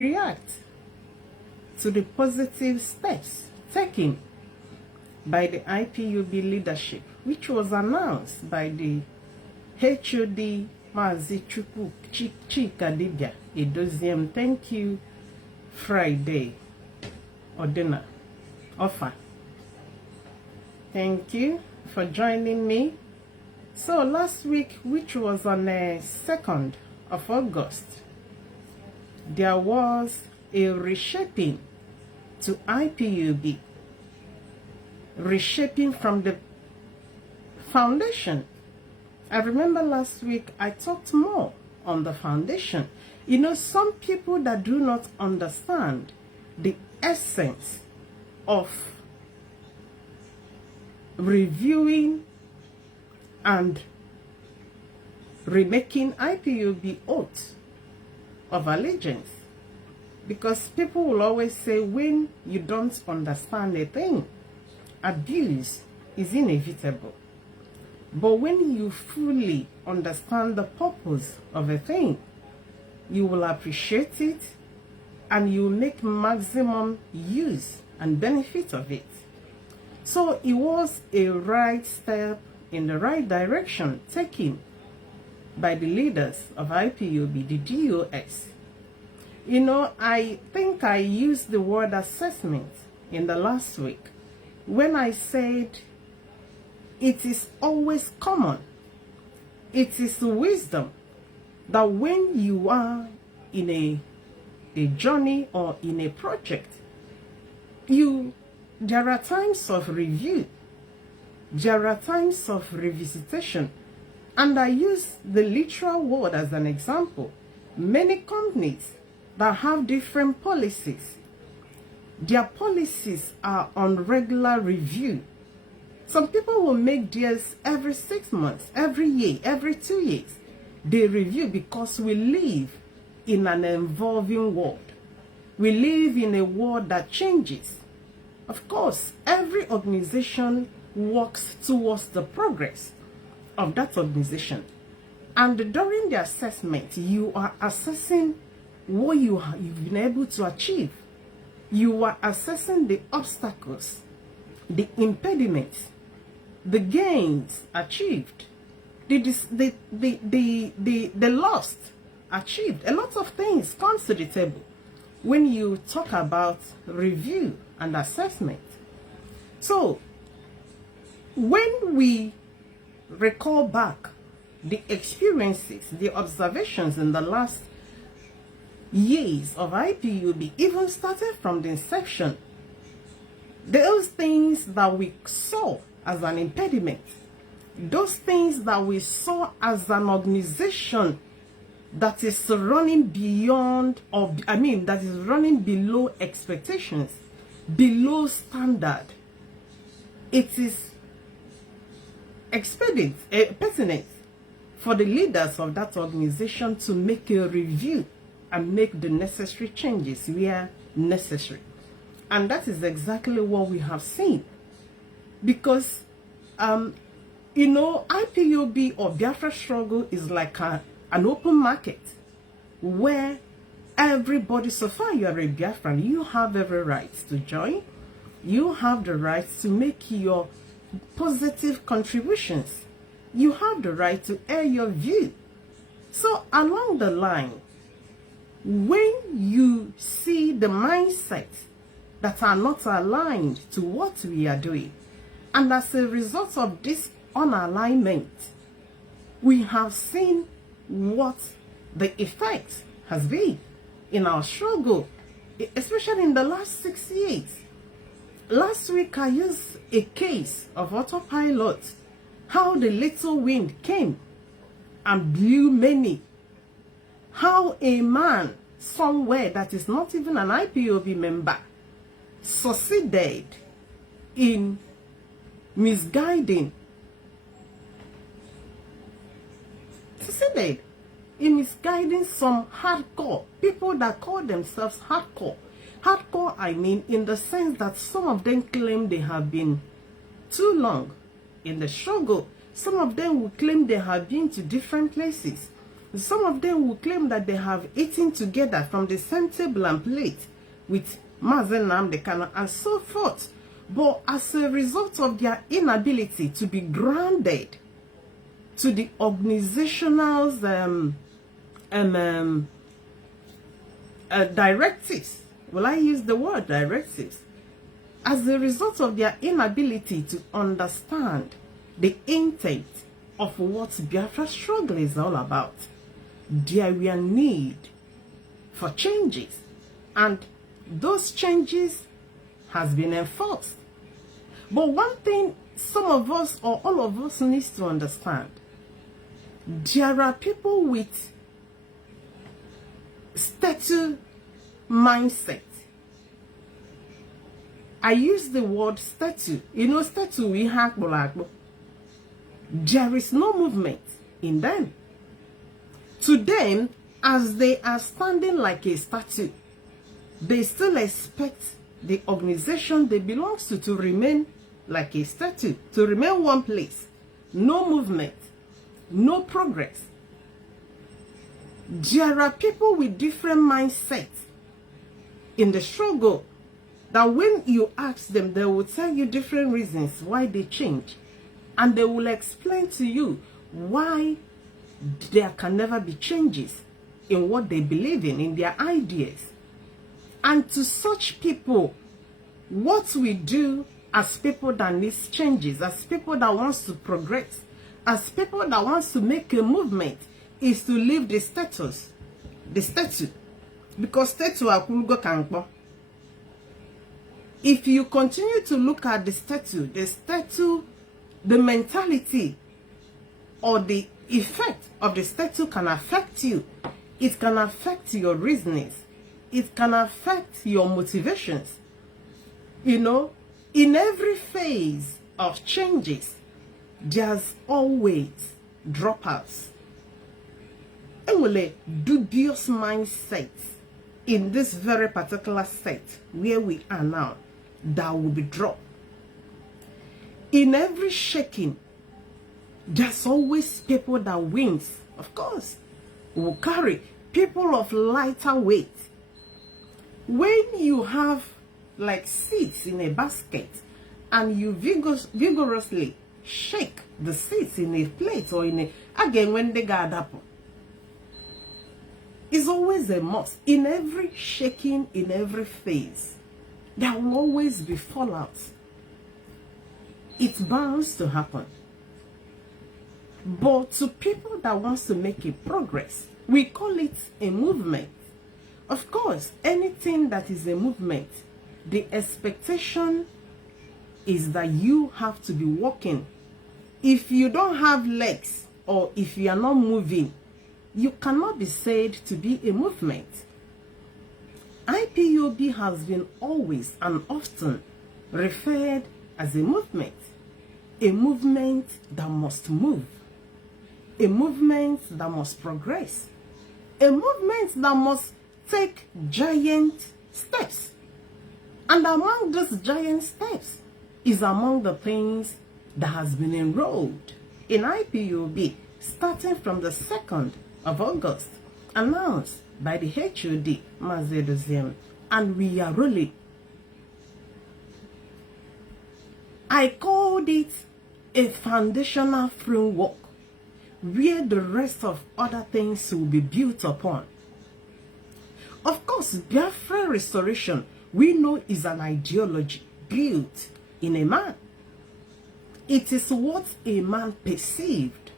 react to the positive steps taken by the IPOB leadership, which was announced by the HOD Mazi Chika Dibia Edoziem. Thank you, Friday or dinner offer. Thank you for joining me. So last week, which was on the 2nd of August, there was a reshaping to IPOB, reshaping from the foundation. I remember last week I talked more on the foundation. You know, some people that do not understand the essence of reviewing and remaking IPOB oath of allegiance, because people will always say when you don't understand a thing, abuse is inevitable. But when you fully understand the purpose of a thing, you will appreciate it and you will make maximum use and benefit of it. So it was a right step in the right direction taken by the leaders of IPOB, the DOS. You know, I think I used the word assessment in the last week when I said it is always common, it is wisdom that when you are in a journey or in a project, there are times of review, there are times of revisitation. And I use the literal word as an example. Many companies that have different policies, their policies are on regular review. Some people will make theirs every 6 months, every year, every 2 years. They review because we live in an evolving world. We live in a world that changes. Of course, every organization works towards the progress of that organization, and during the assessment you are assessing what you've been able to achieve. You are assessing the obstacles, the impediments, the gains achieved, the loss achieved. A lot of things comes to the table when you talk about review and assessment. So when we recall back the experiences, the observations in the last years of IPOB, even started from the inception, those things that we saw as an impediment, those things that we saw as an organization that is running beyond, or that is running below expectations, below standard, it is pertinent for the leaders of that organization to make a review and make the necessary changes where necessary. And that is exactly what we have seen. Because, you know, IPOB or Biafra struggle is like an open market where everybody, so far you are a Biafran, you have every right to join. You have the right to make your positive contributions. You have the right to air your view. So along the line, when you see the mindsets that are not aligned to what we are doing, and as a result of this unalignment, we have seen what the effect has been in our struggle, especially in the last 6 years. Last week, I used a case of autopilot, how the little wind came and blew many. How a man somewhere that is not even an IPOB member succeeded in misguiding some hardcore people that call themselves hardcore. Hardcore, I mean, in the sense that some of them claim they have been too long in the struggle. Some of them will claim they have been to different places. Some of them will claim that they have eaten together from the same table and plate with Mazen Nnamdi Kanu and so forth. But as a result of their inability to be grounded to the organizational's directives, will I use the word directives? As a result of their inability to understand the intent of what Biafra struggle is all about, there were need for changes, and those changes has been enforced. But one thing some of us or all of us needs to understand, there are people with statue mindset. I use the word statue. You know, statue we have. There is no movement in them. To them, as they are standing like a statue, they still expect the organization they belong to remain like a statue, to remain one place, no movement, no progress. There are people with different mindsets in the struggle that when you ask them, they will tell you different reasons why they change. And they will explain to you why there can never be changes in what they believe in their ideas. And to such people, what we do as people that needs changes, as people that wants to progress, as people that wants to make a movement, is to leave the status, the statue. Because statue akulgo kankpo. If you continue to look at the statue, the mentality or the effect of the statue can affect you. It can affect your reasonings. It can affect your motivations. You know, in every phase of changes, there's always dropouts. And will a dubious mindset in this very particular set where we are now, that will be dropped. In every shaking, there's always people that wins. Of course, will carry people of lighter weight. When you have like seeds in a basket and you vigorously shake the seeds in a plate or in a, again when they gather up, it's always a must. In every shaking, in every phase, there will always be fallout. It's bound to happen. But to people that wants to make a progress, we call it a movement. Of course, anything that is a movement, the expectation is that you have to be walking. If you don't have legs or if you are not moving, you cannot be said to be a movement. IPOB has been always and often referred as a movement that must move, a movement that must progress, a movement that must take giant steps. And among those giant steps is among the things that has been enrolled in IPOB starting from the 2nd of August, announced by the HOD, Mazedoziem, and we are rolling. I called it a foundational framework where the rest of other things will be built upon. Of course, Biafran restoration, we know, is an ideology built in a man. It is what a man perceived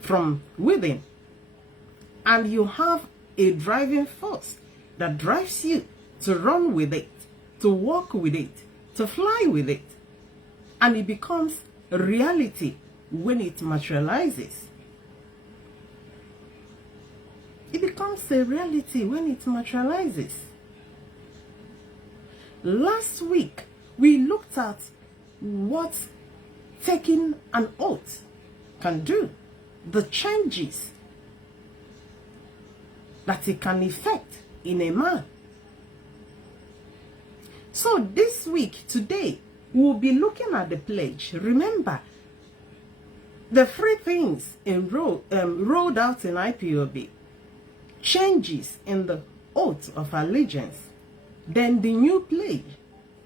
from within. And you have a driving force that drives you to run with it, to walk with it, to fly with it. And it becomes a reality when it materializes. It becomes a reality when it materializes. Last week, we looked at what taking an oath can do, the changes that it can effect in a man. So this week, today, we'll be looking at the pledge. Remember, The three things rolled out in IPOB: changes in the oath of allegiance, then the new pledge,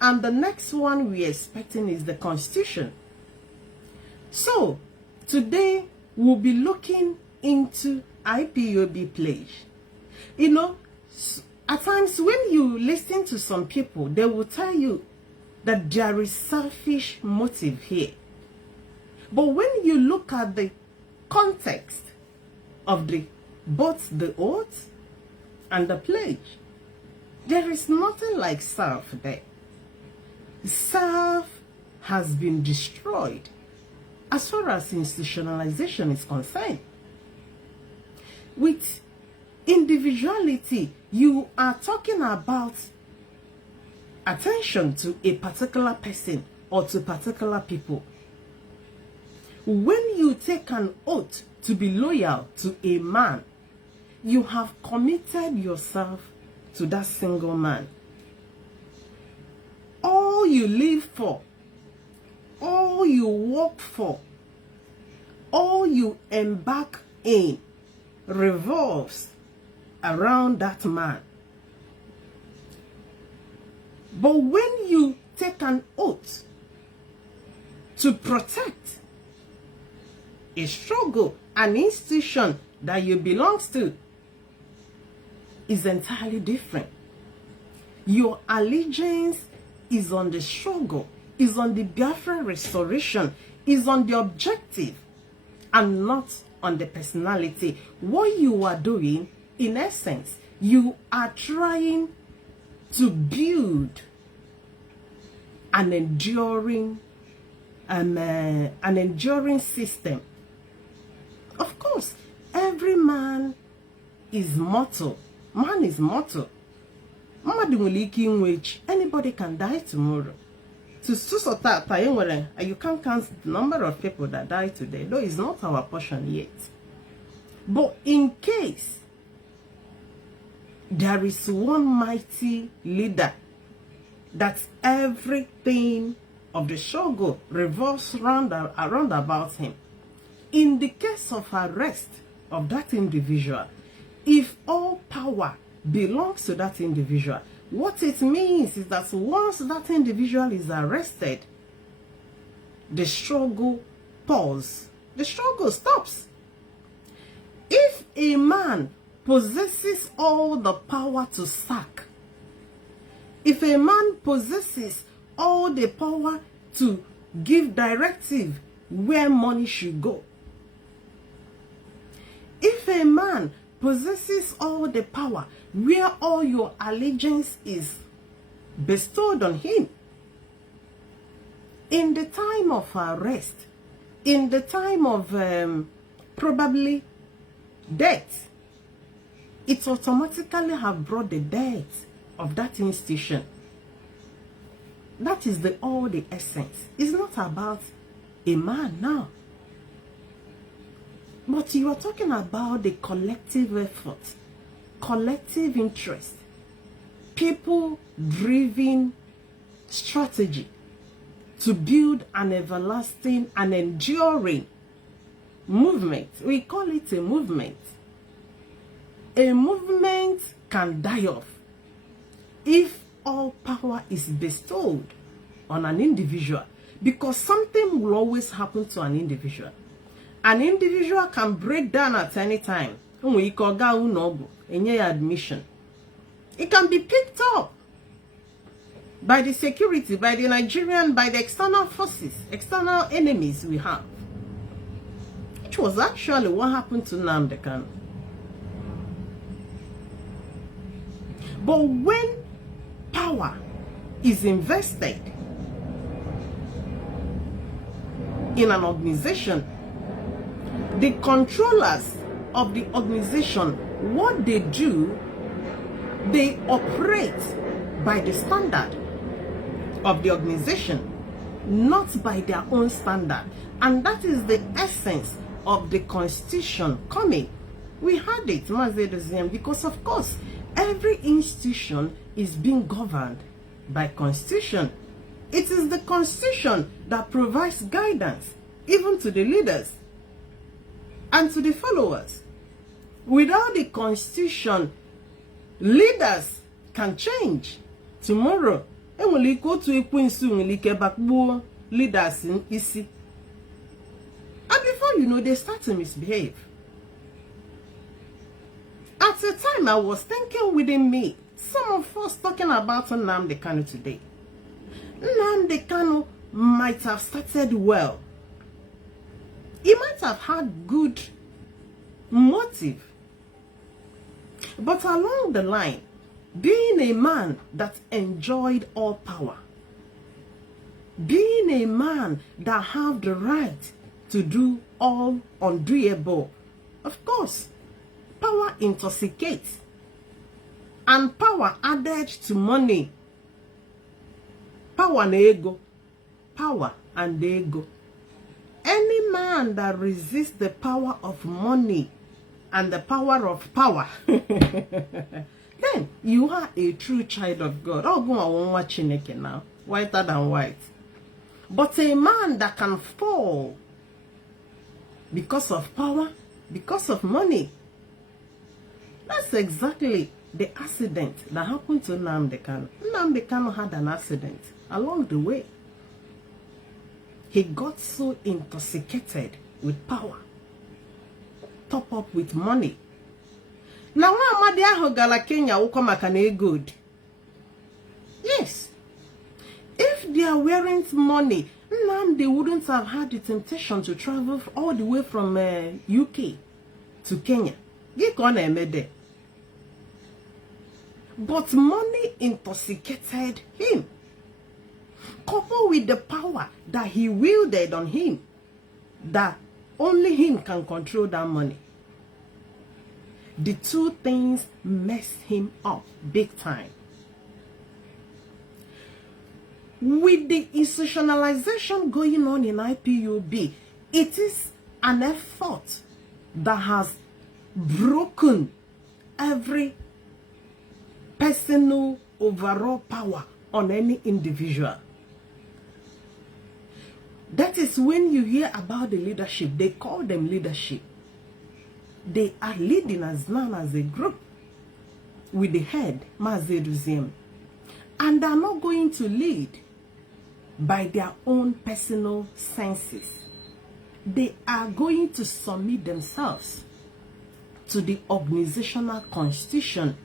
and the next one we're expecting is the Constitution. So, today we'll be looking into IPOB pledge. You know, at times when you listen to some people, they will tell you that there is selfish motive here. But when you look at the context of both the oath and the pledge, there is nothing like self there. Self has been destroyed as far as institutionalization is concerned. With individuality, you are talking about attention to a particular person or to particular people. When you take an oath to be loyal to a man, you have committed yourself to that single man. All you live for, all you work for, all you embark in revolves around that man. But when you take an oath to protect a struggle, an institution that you belong to, is entirely different. Your allegiance is on the struggle, is on the Biafran restoration, is on the objective, and not on the personality. What you are doing, in essence, you are trying to build an enduring system. Of course, every man is mortal. Man is mortal. Anybody can die tomorrow. You can't count the number of people that die today, though it's not our portion yet. But in case there is one mighty leader that everything of the struggle revolves around about him, in the case of arrest of that individual, if all power belongs to that individual, what it means is that once that individual is arrested, the struggle pauses. The struggle stops. If a man possesses all the power to sack, if a man possesses all the power to give directive where money should go, if a man possesses all the power where all your allegiance is bestowed on him, in the time of arrest, in the time of probably death, it automatically have brought the death of that institution. That is all the essence. It's not about a man now. But you are talking about the collective effort, collective interest, people-driven strategy to build an everlasting and enduring movement. We call it a movement. A movement can die off if all power is bestowed on an individual, because something will always happen to an individual. An individual can break down at any time. It can be picked up by the security, by the Nigerian, by the external forces, external enemies we have. Which was actually what happened to Nnamdi Kanu. But when power is invested in an organization, the controllers of the organization, what they do, they operate by the standard of the organization, not by their own standard. And that is the essence of the Constitution coming. We had it, because of course, every institution is being governed by Constitution. It is the Constitution that provides guidance, even to the leaders. And to the followers, without the constitution, leaders can change. Tomorrow, enwere ike otu ekwensu nwere ike bakbuo leaders in isi. And before you know, they start to misbehave. At the time, I was thinking within me, some of us talking about Nnamdi Kanu today. Nnamdi Kanu might have started well. He might have had good motive. But along the line, being a man that enjoyed all power, being a man that have the right to do all undoable, of course, power intoxicates, and power added to money. Power and ego. Power and ego. Any man that resists the power of money and the power of power, then you are a true child of God. Oh, go on, watching it now, whiter than white. But a man that can fall because of power, because of money, that's exactly the accident that happened to Nnamdi Kanu. Nnamdi Kanu had an accident along the way. He got so intoxicated with power, top up with money. Now, Amadi aho gala Kenya ukomakane good. Yes. If they weren't money, they wouldn't have had the temptation to travel all the way from UK to Kenya. But money intoxicated him, coupled with the power that he wielded on him, that only him can control that money. The two things messed him up big time. With the institutionalization going on in IPOB, it is an effort that has broken every personal overall power on any individual. That is when you hear about the leadership, they call them leadership. They are leading as known as a group with the head, Mazeduzim. And they are not going to lead by their own personal senses. They are going to submit themselves to the organizational constitution.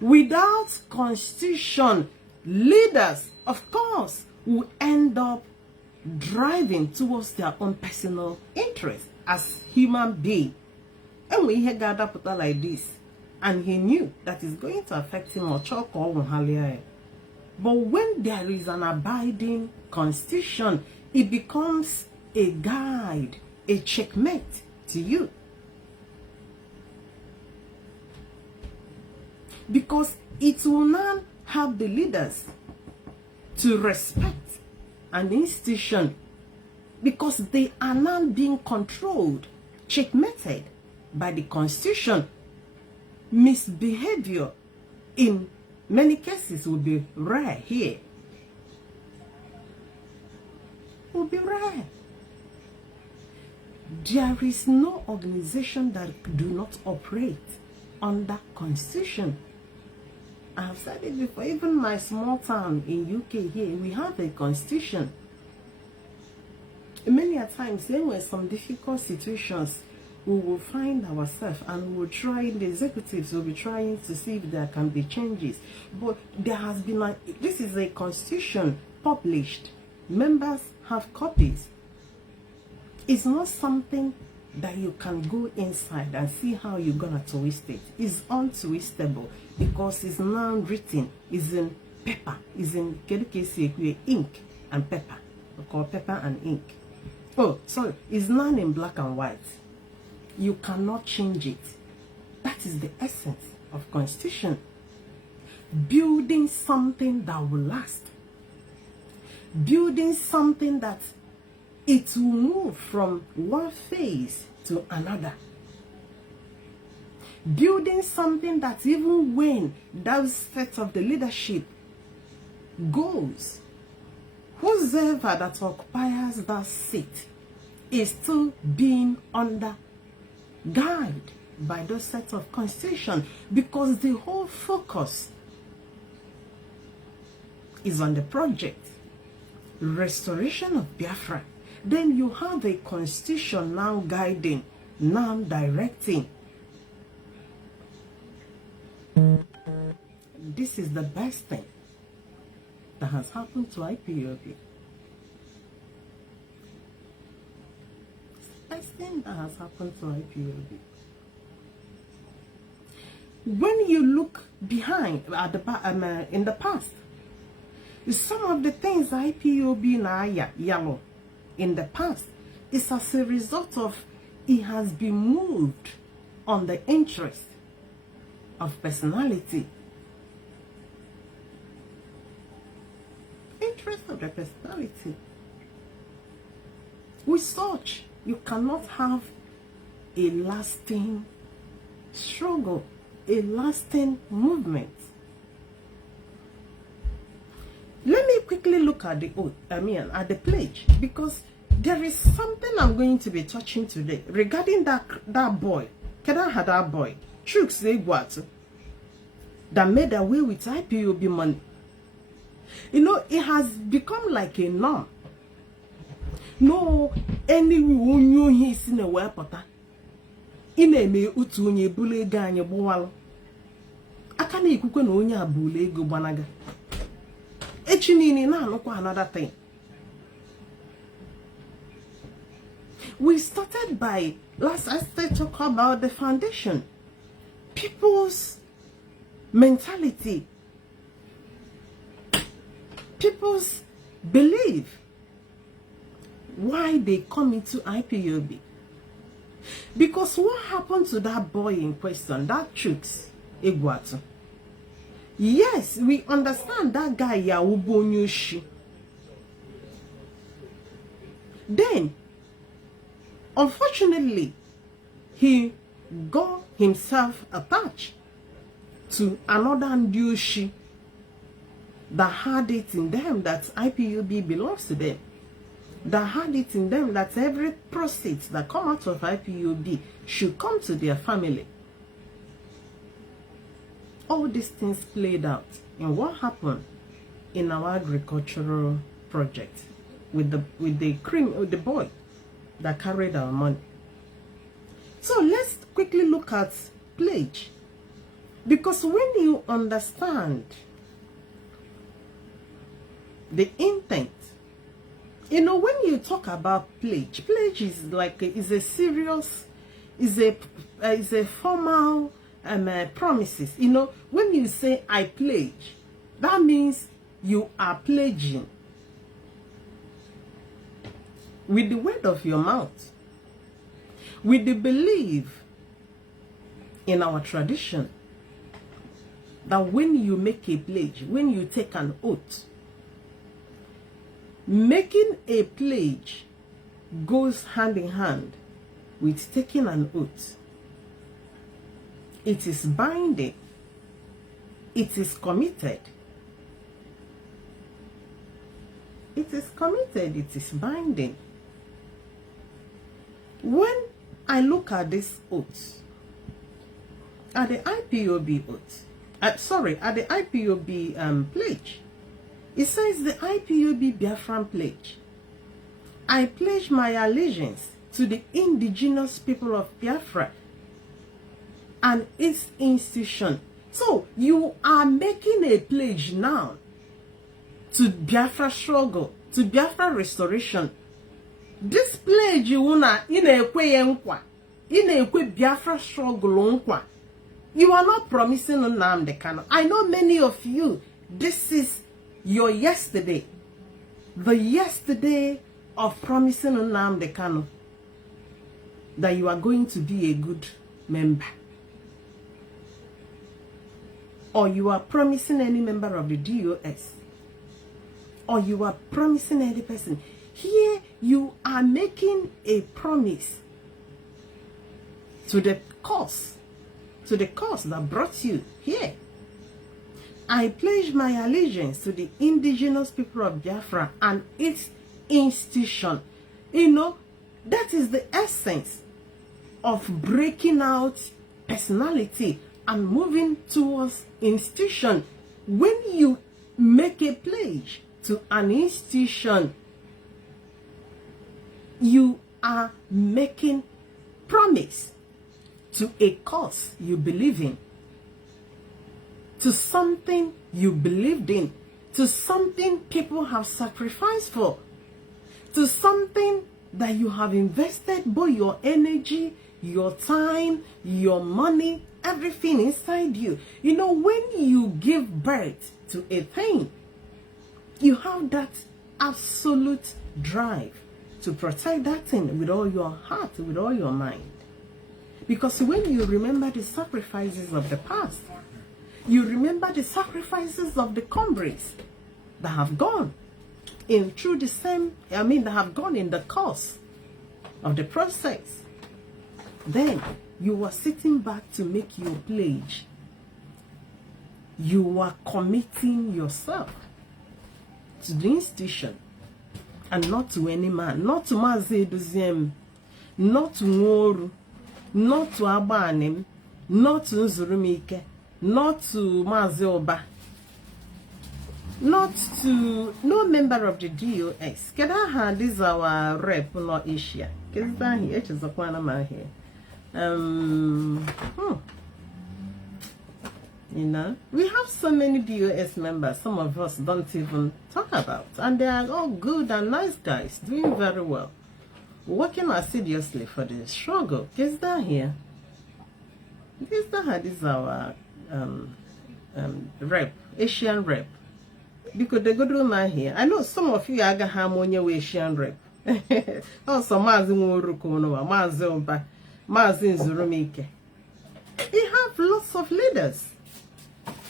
Without constitution, leaders, of course, will end up driving towards their own personal interest as human being. And when he got up like this, and he knew that it's going to affect him or chalk or but when there is an abiding constitution, it becomes a guide, a checkmate to you. Because it will not have the leaders to respect an institution, because they are now being controlled, checkmated by the constitution. Misbehavior in many cases will be rare here. Will be rare. There is no organization that do not operate under constitution. I've said it before, even my small town in UK here, we have a constitution. Many a times, there were some difficult situations, we will find ourselves and we'll try, the executives will be trying to see if there can be changes. But there has been this is a constitution published. Members have copies. It's not something that you can go inside and see how you're gonna twist it. It's untwistable because it's now written, it's in paper, it's in ink and paper. We call paper and ink. Oh, sorry, it's not in black and white. You cannot change it. That is the essence of constitution. Building something that will last. Building something that it will move from one phase to another. Building something that even when that set of the leadership goes, whoever that occupies that seat is still being under guide by those sets of constitution, because the whole focus is on the project restoration of Biafra. Then you have a constitution now guiding, now directing. This is the best thing that has happened to IPOB. It's the best thing that has happened to IPOB. When you look behind at the in the past, some of the things IPOB na yellow in the past is as a result of it has been moved on the interest of personality. Interest of the personality. With such, you cannot have a lasting struggle, a lasting movement. Let me quickly look at the oath, at the pledge, because there is something I'm going to be touching today regarding that boy. Kada had that boy, Chooks Egwatu, that made away with IPOB money. You know, it has become like a norm. No, anyone knew he's in a weapota. In a me utunye bule ganye boal. Akane ikuko no onya bule go banaga. Echinini na anokwa another thing. We started by last I talk about the foundation. People's mentality. People's belief. Why they come into IPOB. Because what happened to that boy in question, that Chooks Egwatu? Yes, we understand that guy Yawubonyushi. Then, unfortunately, he got himself attached to another Ndushi that had it in them that IPOB belongs to them. That had it in them that every proceeds that come out of IPOB should come to their family. All these things played out in what happened in our agricultural project with the boy that carried our money. So let's quickly look at pledge, because when you understand the intent, you know, when you talk about pledge is like is a serious, is a formal promises. You know, when you say I pledge, that means you are pledging with the word of your mouth, with the belief in our tradition that when you make a pledge, when you take an oath, making a pledge goes hand in hand with taking an oath. It is binding. It is committed. It is committed. It is binding. When I look at this oath, at the IPOB oath, at the IPOB pledge, it says the IPOB Biafran pledge. I pledge my allegiance to the indigenous people of Biafra and its institution. So you are making a pledge now to Biafra struggle, to Biafra restoration. This pledge you wanna in a Biafra struggle. You are not promising Nnamdi Kanu. I know many of you, this is your yesterday. The yesterday of promising Nnamdi Kanu that you are going to be a good member. Or you are promising any member of the DOS. Or you are promising any person. Here you are making a promise to the cause that brought you here. I pledge my allegiance to the indigenous people of Biafra and its institution. You know, That is the essence of breaking out personality and moving towards institution. When you make a pledge to an institution, you are making promise to a cause you believe in, to something you believed in, to something people have sacrificed for, to something that you have invested both your energy, your time, your money, everything inside you. You know, when you give birth to a thing, you have that absolute drive to protect that thing with all your heart, with all your mind. Because when you remember the sacrifices of the past, you remember the sacrifices of the comrades that have gone in through the same, that have gone in the course of the process. Then you are sitting back to make your pledge. You are committing yourself to the institution and not to any man, not to Mazi Duziem, not to Moru, not to Abanim, not to Nzurumike, not to Mazi Oba, not to no member of the DOS. Kedaha, this is our rep, not Asia. Kedaha here, is a Kwana here. You know, we have so many DOS members, some of us don't even talk about, and they are all good and nice guys, doing very well, working assiduously for the struggle. Is that here? This is our rep, Asian rep. Because they go to my here. I know some of you are harmonia Asian rep. Also, Mazin Wurukuno, Mazomba, Mazin Zurumike. We have lots of leaders,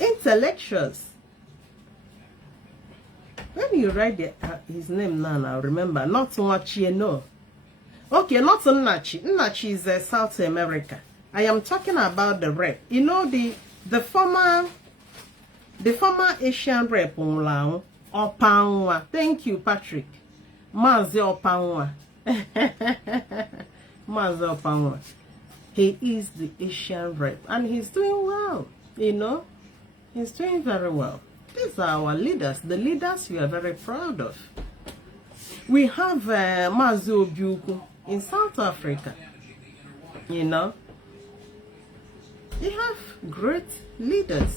intellectuals. When you write his name now, remember, not Nwachi, no. Okay, not Nnachi. Nnachi is South America. I am talking about the rep. You know, the former Asian rep, Opanwa. Thank you, Patrick. Mazi Opanwa. Mazi Opanwa. He is the Asian rep, and he's doing well. You know, he's doing very well. These are our leaders, the leaders we are very proud of. We have Mazi Obiuku in South Africa. You know, we have great leaders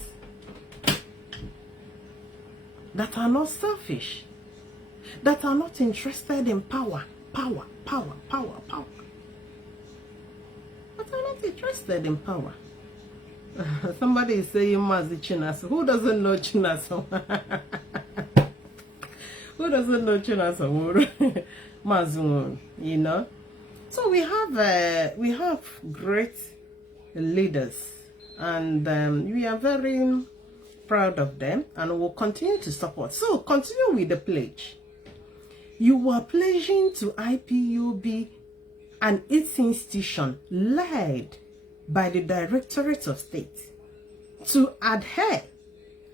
that are not selfish, that are not interested in power. But are not interested in power. Somebody is saying Mazi Chinaso. Who doesn't know Chinaso? Who doesn't know Chinaso? Mazi, you know. So we have great leaders, and we are very proud of them, and will continue to support. So continue with the pledge. You are pledging to IPOB and its institution led by the Directorate of State to adhere.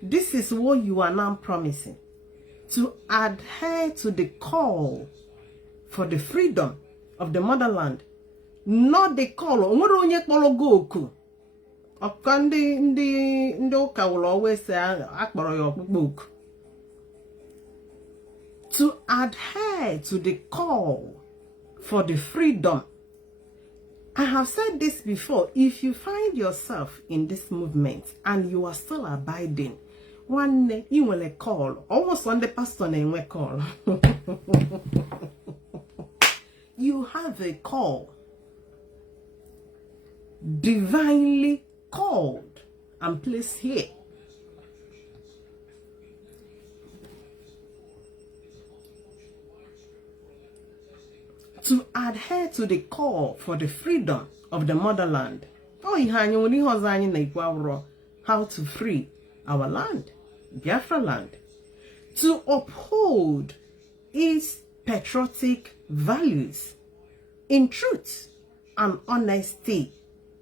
This is what you are now promising. To adhere to the call for the freedom of the motherland. Not the call. Ndị ụka will always say akpọrọ ya ọkpụkpọ. To adhere to the call for the freedom. I have said this before. If you find yourself in this movement and you are still abiding, one day you will call. Almost on the pastor name we call. You have a call. Divinely called and placed here. To adhere to the call for the freedom of the motherland. How to free our land, Biafra land. To uphold its patriotic values in truth and honesty.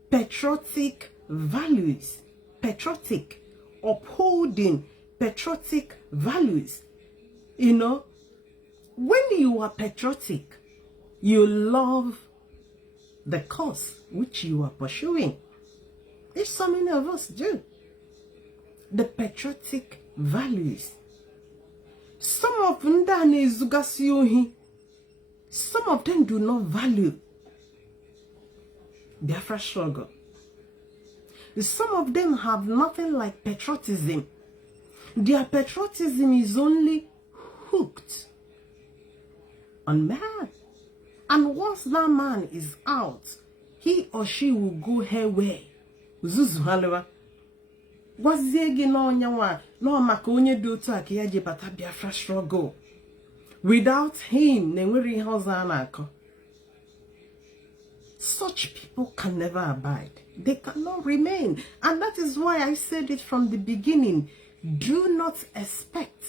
Patriotic values. Patriotic. Upholding patriotic values. You know, when you are patriotic, You love the cause which you are pursuing. Which so many of us do. The patriotic values. Some of them do not value Biafra struggle. Some of them have nothing like patriotism. Their patriotism is only hooked on man. And once that man is out, he or she will go her way. Zuzu halewa. Wazege no nyawa no maka onye do to aka ya je bata Biafra struggle. Without him, nenwere ihe ọzọ a na-akọ. Such people can never abide. They cannot remain. And that is why I said it from the beginning. Do not expect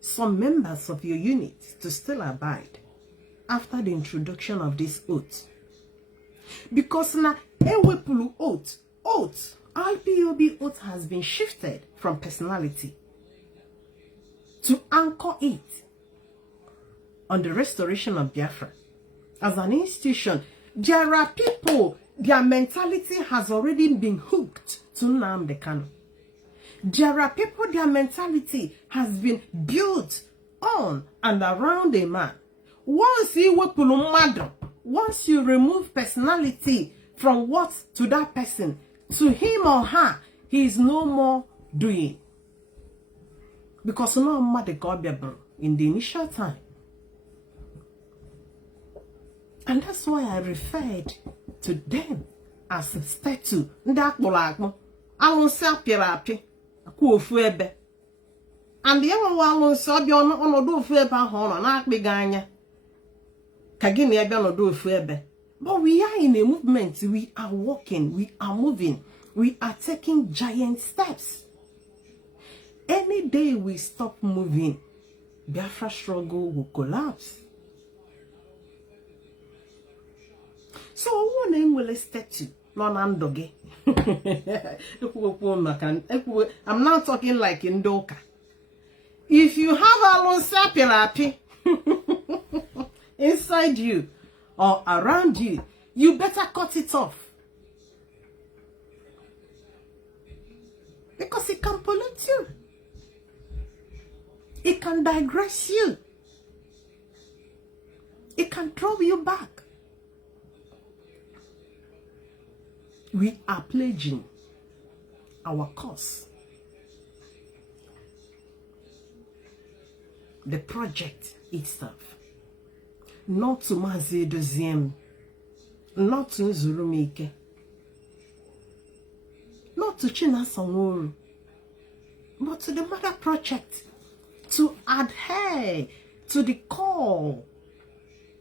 some members of your unit to still abide after the introduction of this oath. Because now, ewepulu oath, IPOB oath has been shifted from personality to anchor it on the restoration of Biafra. As an institution, there are people, their mentality has already been hooked to Nnamdi Kanu. There are people, their mentality has been built on and around a man. Once you remove personality from what to that person, to him or her, he is no more doing. Because no matter God in the initial time. And that's why I referred to them as a statue. And the other one saw you on do febe on na akpiganya. Kagini ebe no do febe. But we are in a movement. We are walking. We are moving. We are taking giant steps. Any day we stop moving, Biafra struggle will collapse. So one name will statue, non andoge. I'm not talking like in Doka. If you have a long sapirapi inside you or around you, you better cut it off. Because it can pollute you. It can digress you. It can throw you back. We are pledging our cause. The project itself. Not to Mazi Doziem. Not to Nzurumike. Not to China Sanworu. But to the mother project. To adhere to the call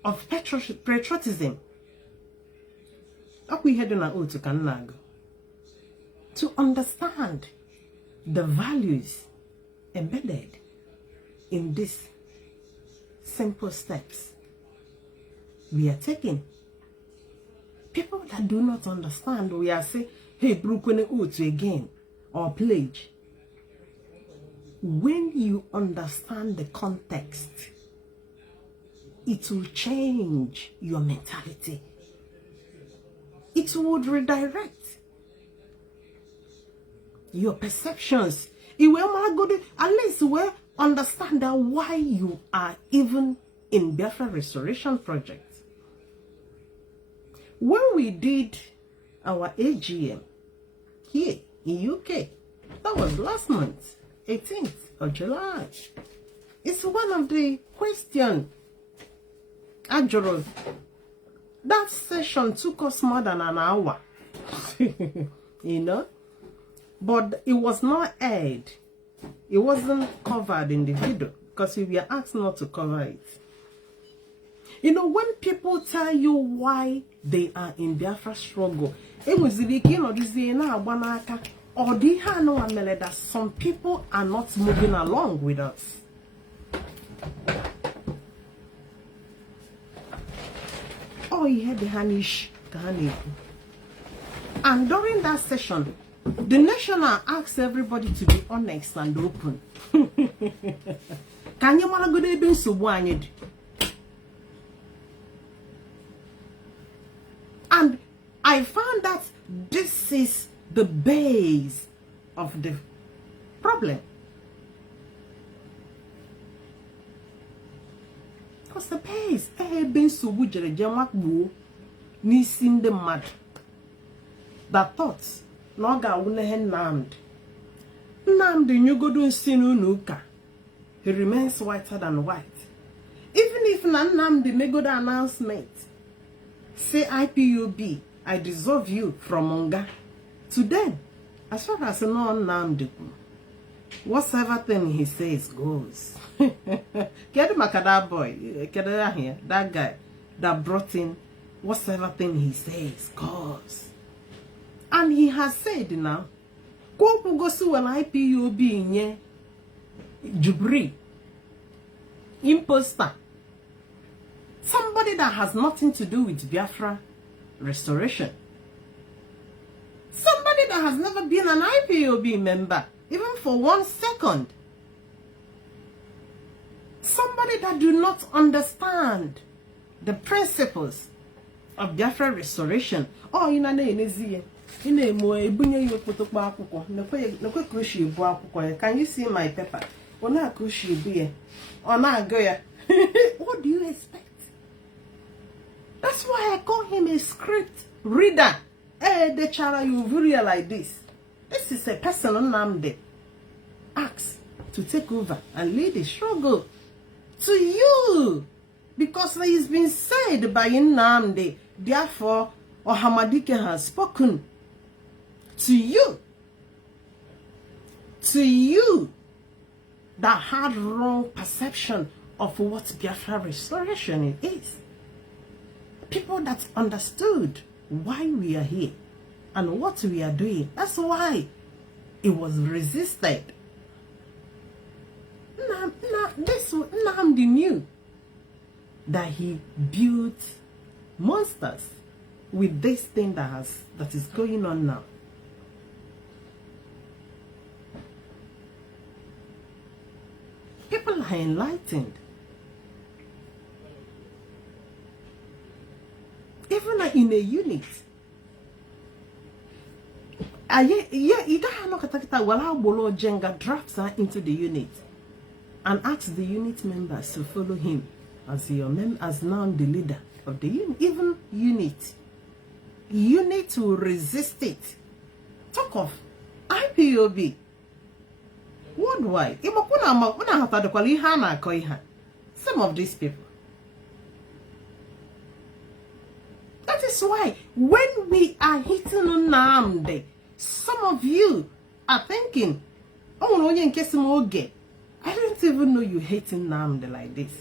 of patriotism. To understand the values embedded in these simple steps we are taking. People that do not understand, we are saying, hey, Brukune Utu again, or pledge. When you understand the context, it will change your mentality. It would redirect your perceptions. It will at least will understand that why you are even in Biafra Restoration Project. When we did our AGM here in UK, that was last month, 18th of July. It's one of the questions. Ajoro, that session took us more than an hour. You know? But it was not aired. It wasn't covered in the video because we were asked not to cover it. You know, when people tell you why they are in Biafra struggle, it was the beginning of this or that some people are not moving along with us. Oh, he had the Hanish. And during that session, the national asked everybody to be honest and open. Can you want to go there? is the base of the problem. Because the base, been so good, nisim the mad. That thoughts, no ga wune named. Named the new godun sinu nuka. He remains whiter than white. Even if Nanam the good announcement, say IPOB, I dissolve you from Onga. To them, as far as no named, whatsoever thing he says goes. Get the Makada boy, get here, that guy that brought in whatsoever thing he says goes. And he has said now, go to an IPOB in Jubri, imposter. Somebody that has nothing to do with Biafra restoration. Somebody that has never been an IPOB member, even for 1 second. Somebody that do not understand the principles of Biafra restoration. Oh, you know, can you see my paper? What do you expect? That's why I call him a script reader. The child, you will realize this. This is a person on Namde asked to take over and lead the struggle to you. Because it has been said by Namde, therefore, Ohamadike has spoken to you. To you that had wrong perception of what Biafra restoration is. People that understood why we are here and what we are doing. That's why it was resisted. Namdi knew that he built monsters with this thing that is going on now. People are enlightened. Even in a unit. You don't have no katakita wala bolo jenga drafts her into the unit and asks the unit members to follow him as now the leader of the unit. Even unit will resist it. Talk of IPOB worldwide. Some of these people. That is why when we are hitting on Namde, some of you are thinking, oh no, I don't even know you hating Namde like this.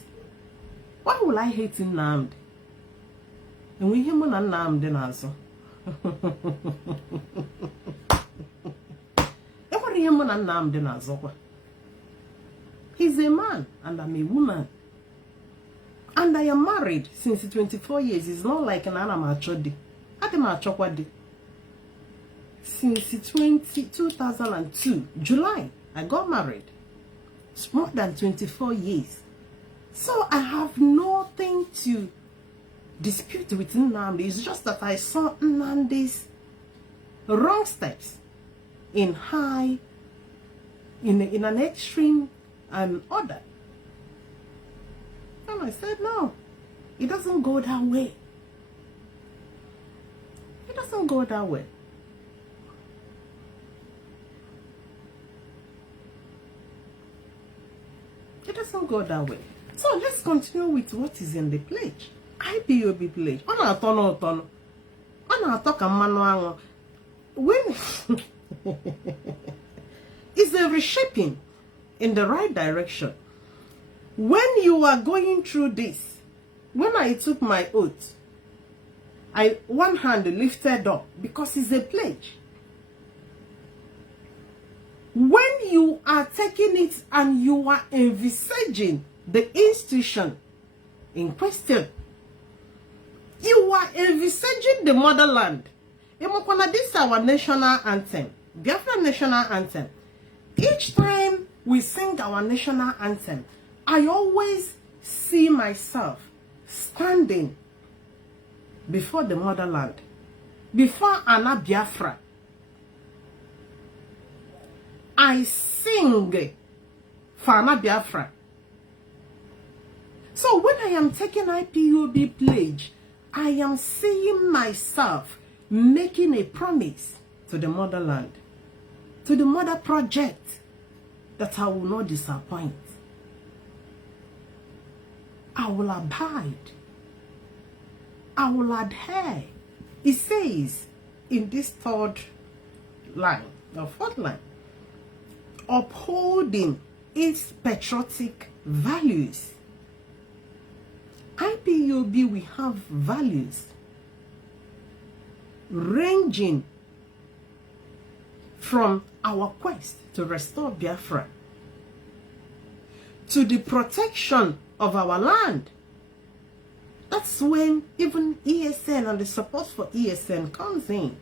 Why will I hate Namde? And we hear on Namde also. He's a man and I'm a woman. And I am married since 24 years. It's not like an animal chodi. Since 2002, July, I got married. It's more than 24 years. So I have nothing to dispute with Nnamdi. It's just that I saw Nnamdi's wrong steps in an extreme order. And I said, no, it doesn't go that way. It doesn't go that way. It doesn't go that way. So let's continue with what is in the pledge. IPOB pledge. When it's a reshaping in the right direction. When you are going through this, when I took my oath, one hand lifted up because it's a pledge. When you are taking it and you are envisaging the institution in question, you are envisaging the motherland. This is our national anthem, Biafran national anthem. Each time we sing our national anthem, I always see myself standing before the motherland, before Anna Biafra, I sing for Biafra. So when I am taking IPOB pledge, I am seeing myself making a promise to the motherland, to the mother project, that I will not disappoint. I will abide. I will adhere. It says in this third line, or fourth line, upholding its patriotic values. IPOB, we have values ranging from our quest to restore Biafra to the protection of our land. That's when even ESN and the support for ESN comes in.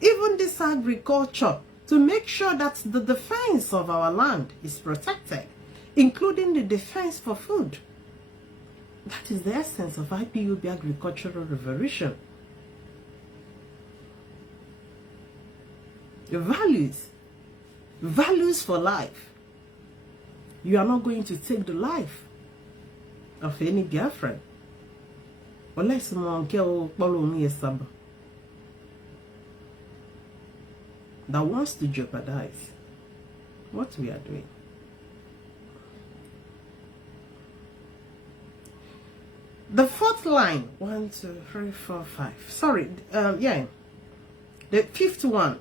Even this agriculture, to make sure that the defense of our land is protected, including the defense for food. That is the essence of IPOB agricultural revolution. The values for life. You are not going to take the life of any Biafran unless someone that wants to jeopardize what we are doing. The fourth line, 1, 2, 3, 4, 5. Sorry, the fifth one.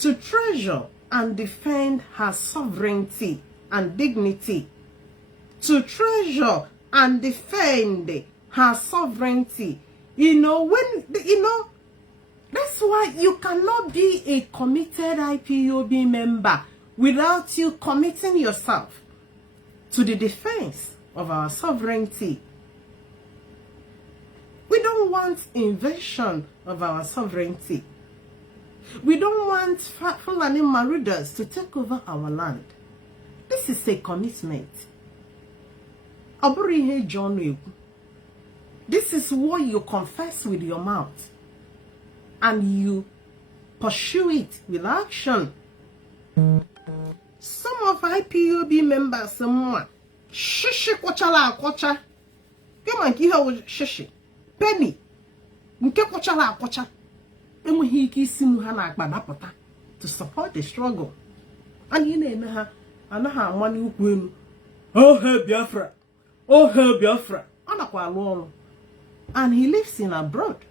To treasure and defend her sovereignty and dignity. To treasure and defend her sovereignty. That's why you cannot be a committed IPOB member without you committing yourself to the defense of our sovereignty. We don't want invasion of our sovereignty. We don't want Fulani marauders to take over our land. This is a commitment. This is what you confess with your mouth. And you pursue it with action. Some of IPOB members, someone, shishi kwachala kwacha. Come on, give her shishi. Penny. Nke kwachala kwacha. To support the struggle. And you know, oh, hey, Biafra. Oh, hey, Biafra. And he lives in abroad.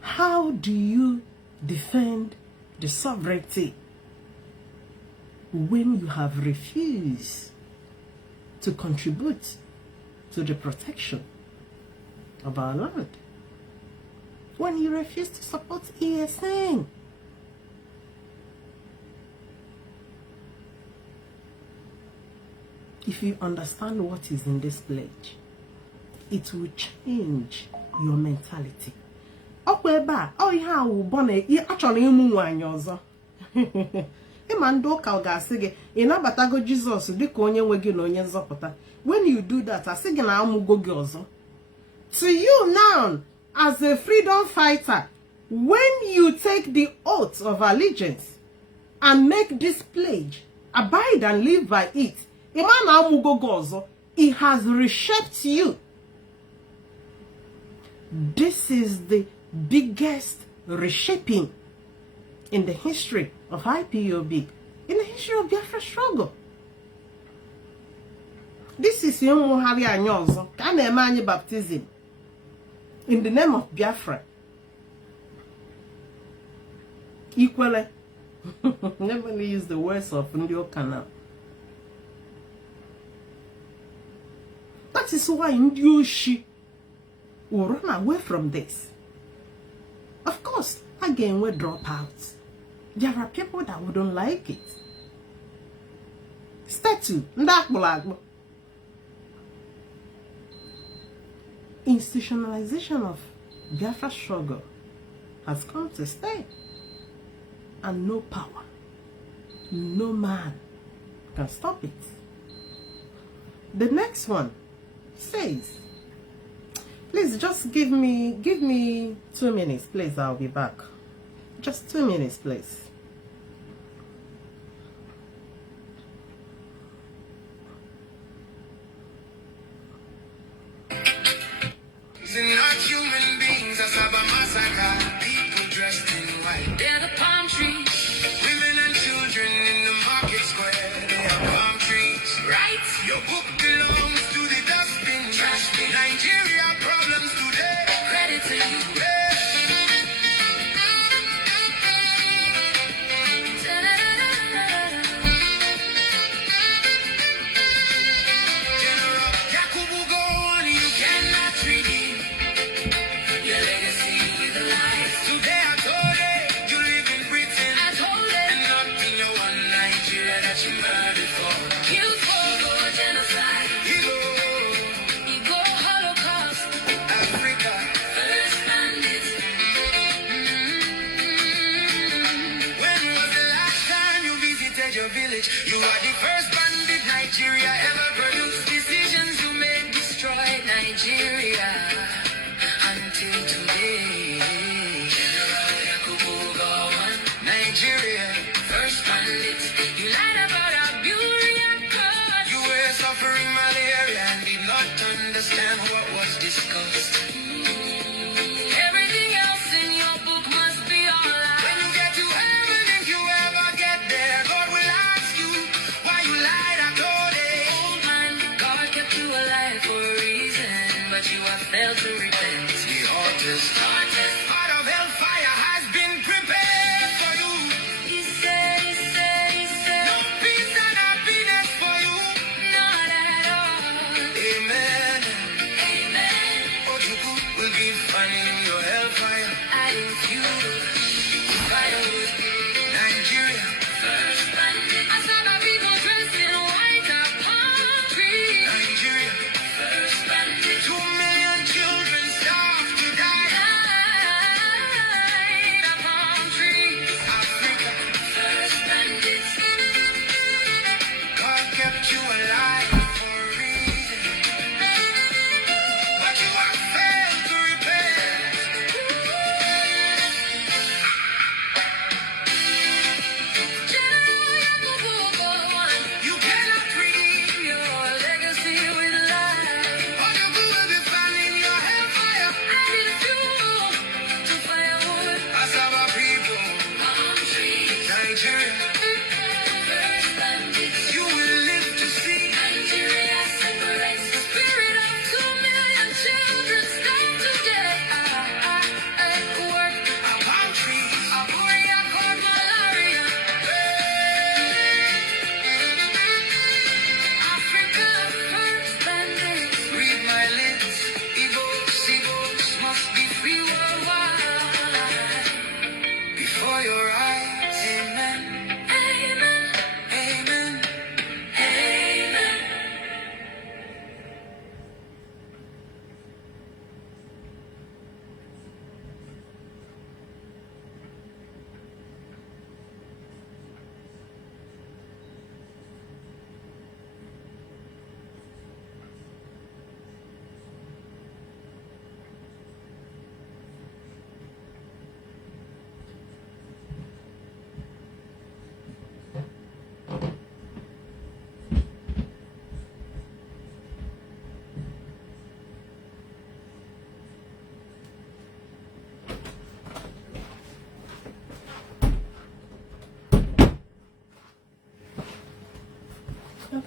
How do you defend the sovereignty when you have refused to contribute to the protection of our land? When you refuse to support ESN? If you understand what is in this pledge, it will change your mentality. When you do that, to you now, as a freedom fighter, when you take the oath of allegiance and make this pledge, abide and live by it, it has reshaped you. This is the biggest reshaping in the history of IPOB, in the history of Biafra struggle. This is baptism in the name of Biafra. Equally, never use the words of Ndio Canal. That is why Ndioshi will run away from this. Of course, again, we drop out. There are people that wouldn't like it. Statue, institutionalization of Biafra struggle has come to stay. And no power, no man can stop it. The next one says, Please just give me 2 minutes, please. I'll be back. Just 2 minutes, please. They're not human beings, that's about massacre. People dressed in white. They're the palm trees. Women and children in the market square. They are palm trees. Right? Your book belongs to the dustbin. Trash bin. Nigeria problems today. Credit to you. General Yakubu, go on, you cannot redeem your legacy with a lie. Today I told it, you live in Britain. I told it, and not in your one Nigeria that you murdered for. Killed for genocide. Ego Holocaust. Africa. First bandits. When was the last time you visited your village? You are the first bandit Nigeria ever produced. Decisions you made destroyed Nigeria until today. General Yakubu Gowon, Nigeria, first bandit. You lied about our beauty and God. You were suffering malaria and did not understand what was discussed. Everything else in your book must be all lies. When you get to heaven, if you ever get there, God will ask you why you lied. I told it. Old man, God kept you alive for a reason, but you have failed to repent. The hottest part of hellfire has been prepared for you. He said, no peace and happiness for you. Not at all. Amen. Amen. Ojuku will be finding in your hellfire. Adding fuel to firewood. Nigeria. First bandit. I saw the people dressed in white are palm trees. Nigeria. First bandit. 2 million children starved to die. Died of palm trees. Africa. First bandit. God kept you alive for a reason, but you have failed to repent. General Yakubu Gowon, you cannot redeem your legacy with lies. Or you will be finding your hellfire. Adding fuel to firewood. Asaba people, palm trees, Nigeria. First bandits, you will live to see Nigeria separates. The spirit of 2 million children stand today. Work a palm trees, a boy called malaria. Africa, first bandits. Read my lips. Igos must be free worldwide. Before your eyes, amen. Amen. Amen. Amen.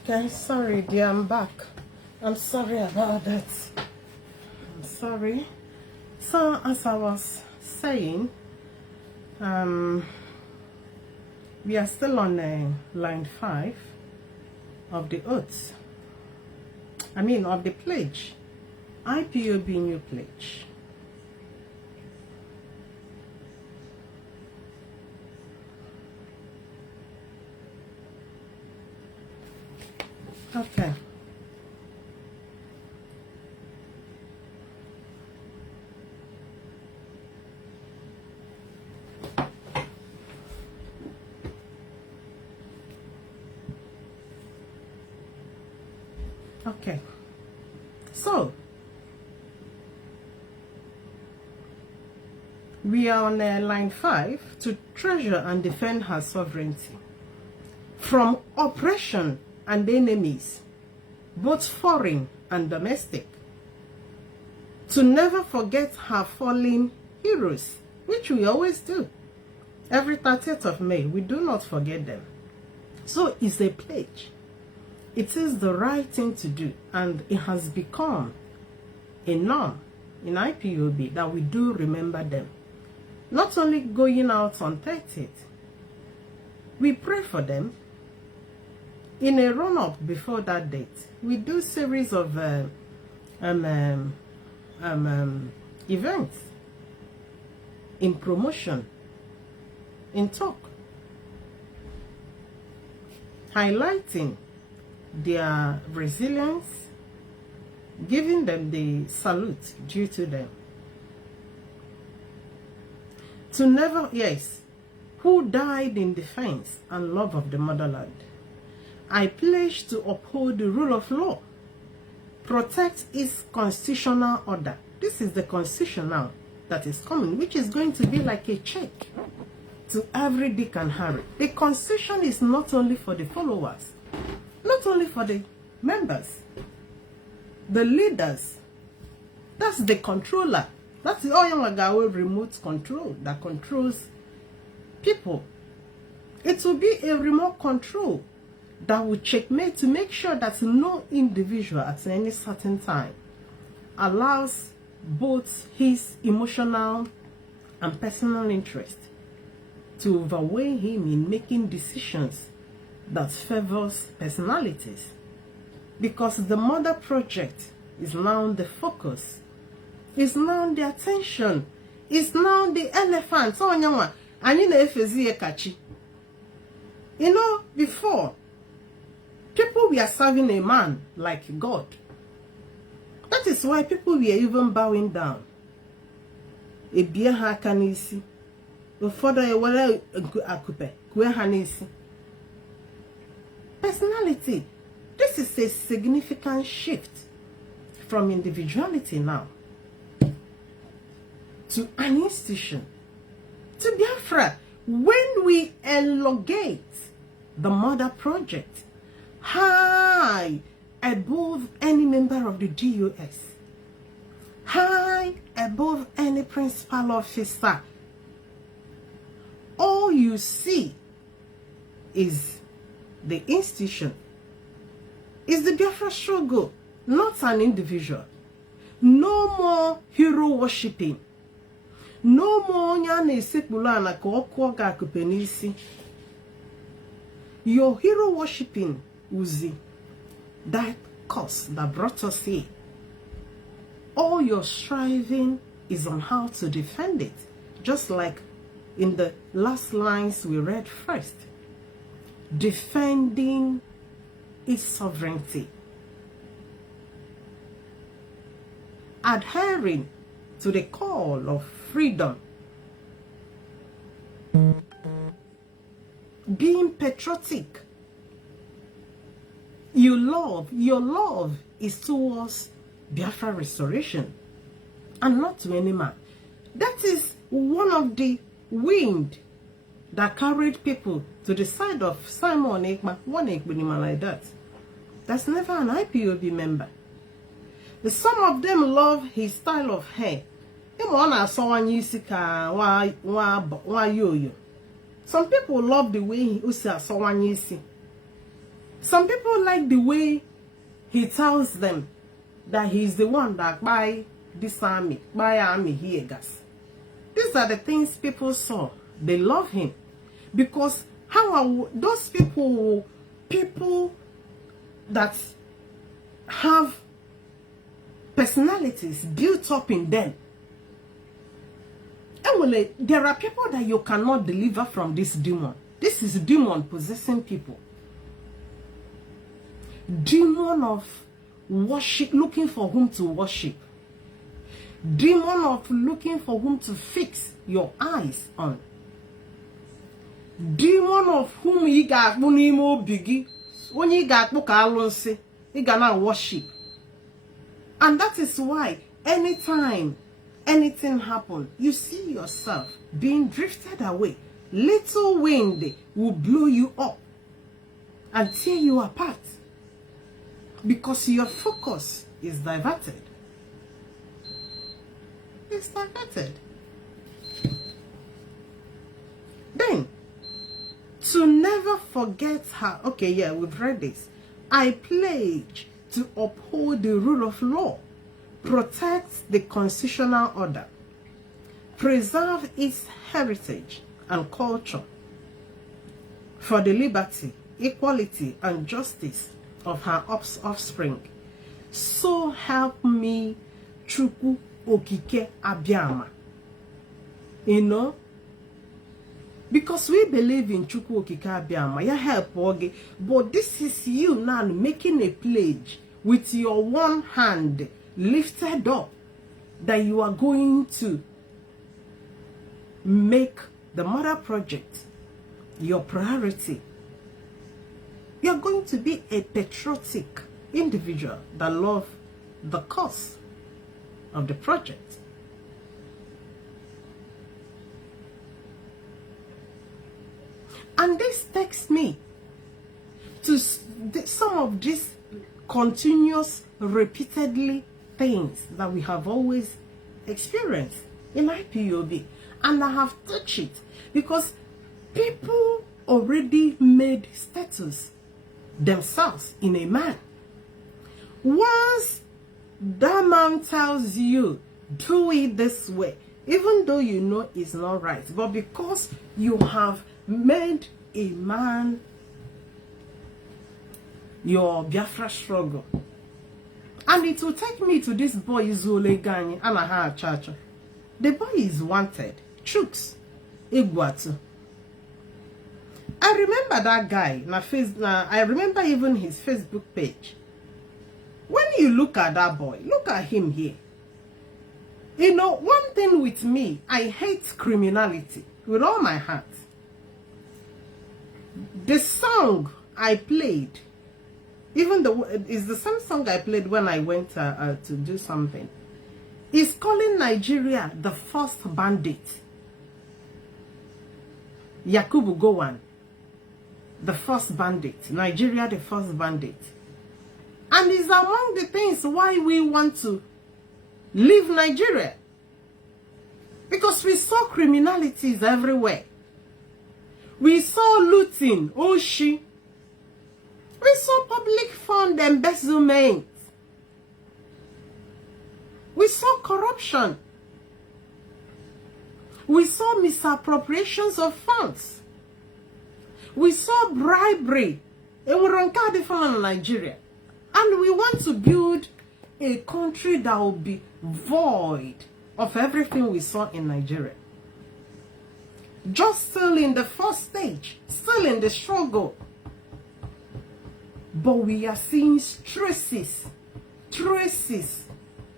Okay, sorry, dear, I'm back. I'm sorry about that. I'm sorry. So, as I was saying, we are still on line 5 of the oath. I mean, of the pledge. IPOB new pledge. Okay. Okay. So, We are on line 5 to treasure and defend her sovereignty from oppression and enemies, both foreign and domestic. To never forget her fallen heroes, which we always do. Every 30th of May, we do not forget them. So it's a pledge. It is the right thing to do, and it has become a norm in IPOB that we do remember them. Not only going out on 30th, we pray for them. In a run-up before that date, we do series of events, in promotion, in talk, highlighting their resilience, giving them the salute due to them. To never, yes, who died in defense and love of the motherland. I pledge to uphold the rule of law, protect its constitutional order. This is the constitution now that is coming, which is going to be like a check to every Dick and Harry. The constitution is not only for the followers, not only for the members, the leaders. That's the controller. That's the Oyangagawe remote control that controls people. It will be a remote control that will checkmate to make sure that no individual at any certain time allows both his emotional and personal interest to overweigh him in making decisions that favors personalities. Because the mother project is now the focus, is now the attention, is now the elephant. So you know, before, people were serving a man like God. That is why people were even bowing down. Personality. This is a significant shift from individuality now to an institution, to Biafra. When we elongate the mother project high above any member of the DOS, high above any principal officer, all you see is the institution, is the Biafra struggle, not an individual. No more hero worshipping. No more nyane sepulana ko okwoga kupenisi. Your hero worshipping, Uzi, that cause that brought us here. All your striving is on how to defend it. Just like in the last lines we read first. Defending its sovereignty. Adhering to the call of freedom. Being patriotic. Your love is towards Biafra restoration and not to any man. That is one of the wind that carried people to the side of Simon Ekman, one Ekman like that. That's never an IPOB member. Some of them love his style of hair. Some people love the way he usa sawanyisi. Some people like the way he tells them that he's the one that buy this army, here, guys. These are the things people saw. They love him. Because how are those people that have personalities built up in them? Anyway, there are people that you cannot deliver from this demon. This is demon possessing people. Demon of worship, looking for whom to worship. Demon of looking for whom to fix your eyes on. Demon of whom you got monimo biggie. When you got book alonse, you gonna worship. And that is why anytime anything happen, you see yourself being drifted away. Little wind will blow you up and tear you apart because your focus is diverted. It's diverted. Then, to never forget her. Okay, yeah, we've read this. I pledge to uphold the rule of law, protect the constitutional order, preserve its heritage and culture for the liberty, equality, and justice of her offspring. So help me, Chukwu Okike Abiama. You know, because we believe in Chukwu Okike Abiama, ya help Oge, but this is you now making a pledge with your one hand lifted up that you are going to make the mother project your priority. You're going to be a patriotic individual that loves the cause of the project. And this takes me to some of these continuous, repeatedly things that we have always experienced in IPOB. And I have touched it because people already made status themselves in a man. Once that man tells you, do it this way, even though you know it's not right, but because you have made a man your Biafra struggle. And it will take me to this boy Zule Gani and Aha Chacha. The boy is wanted. Chooks Iguatu. I remember that guy. I remember even his Facebook page. When you look at that boy, look at him here. You know, one thing with me, I hate criminality with all my heart. The song I played, even is the same song I played when I went to do something, is calling Nigeria the first bandit. Yakubu Gowon, the first bandit. Nigeria, the first bandit. And it's among the things why we want to leave Nigeria. Because we saw criminalities everywhere. We saw looting, oshi. We saw public fund embezzlement. We saw corruption. We saw misappropriations of funds. We saw bribery. And we're on Nigeria. And we want to build a country that will be void of everything we saw in Nigeria. Just still in the first stage, still in the struggle. But we are seeing traces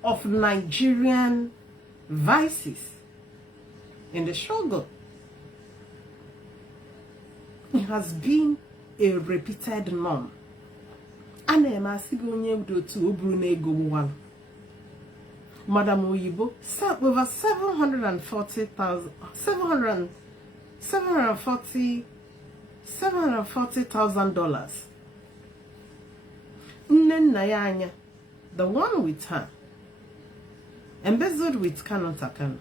of Nigerian vices in the struggle. It has been a repeated norm. Madam Oyibo, over $740,000. Nayanya, the one with her, embezzled with Kano Takano.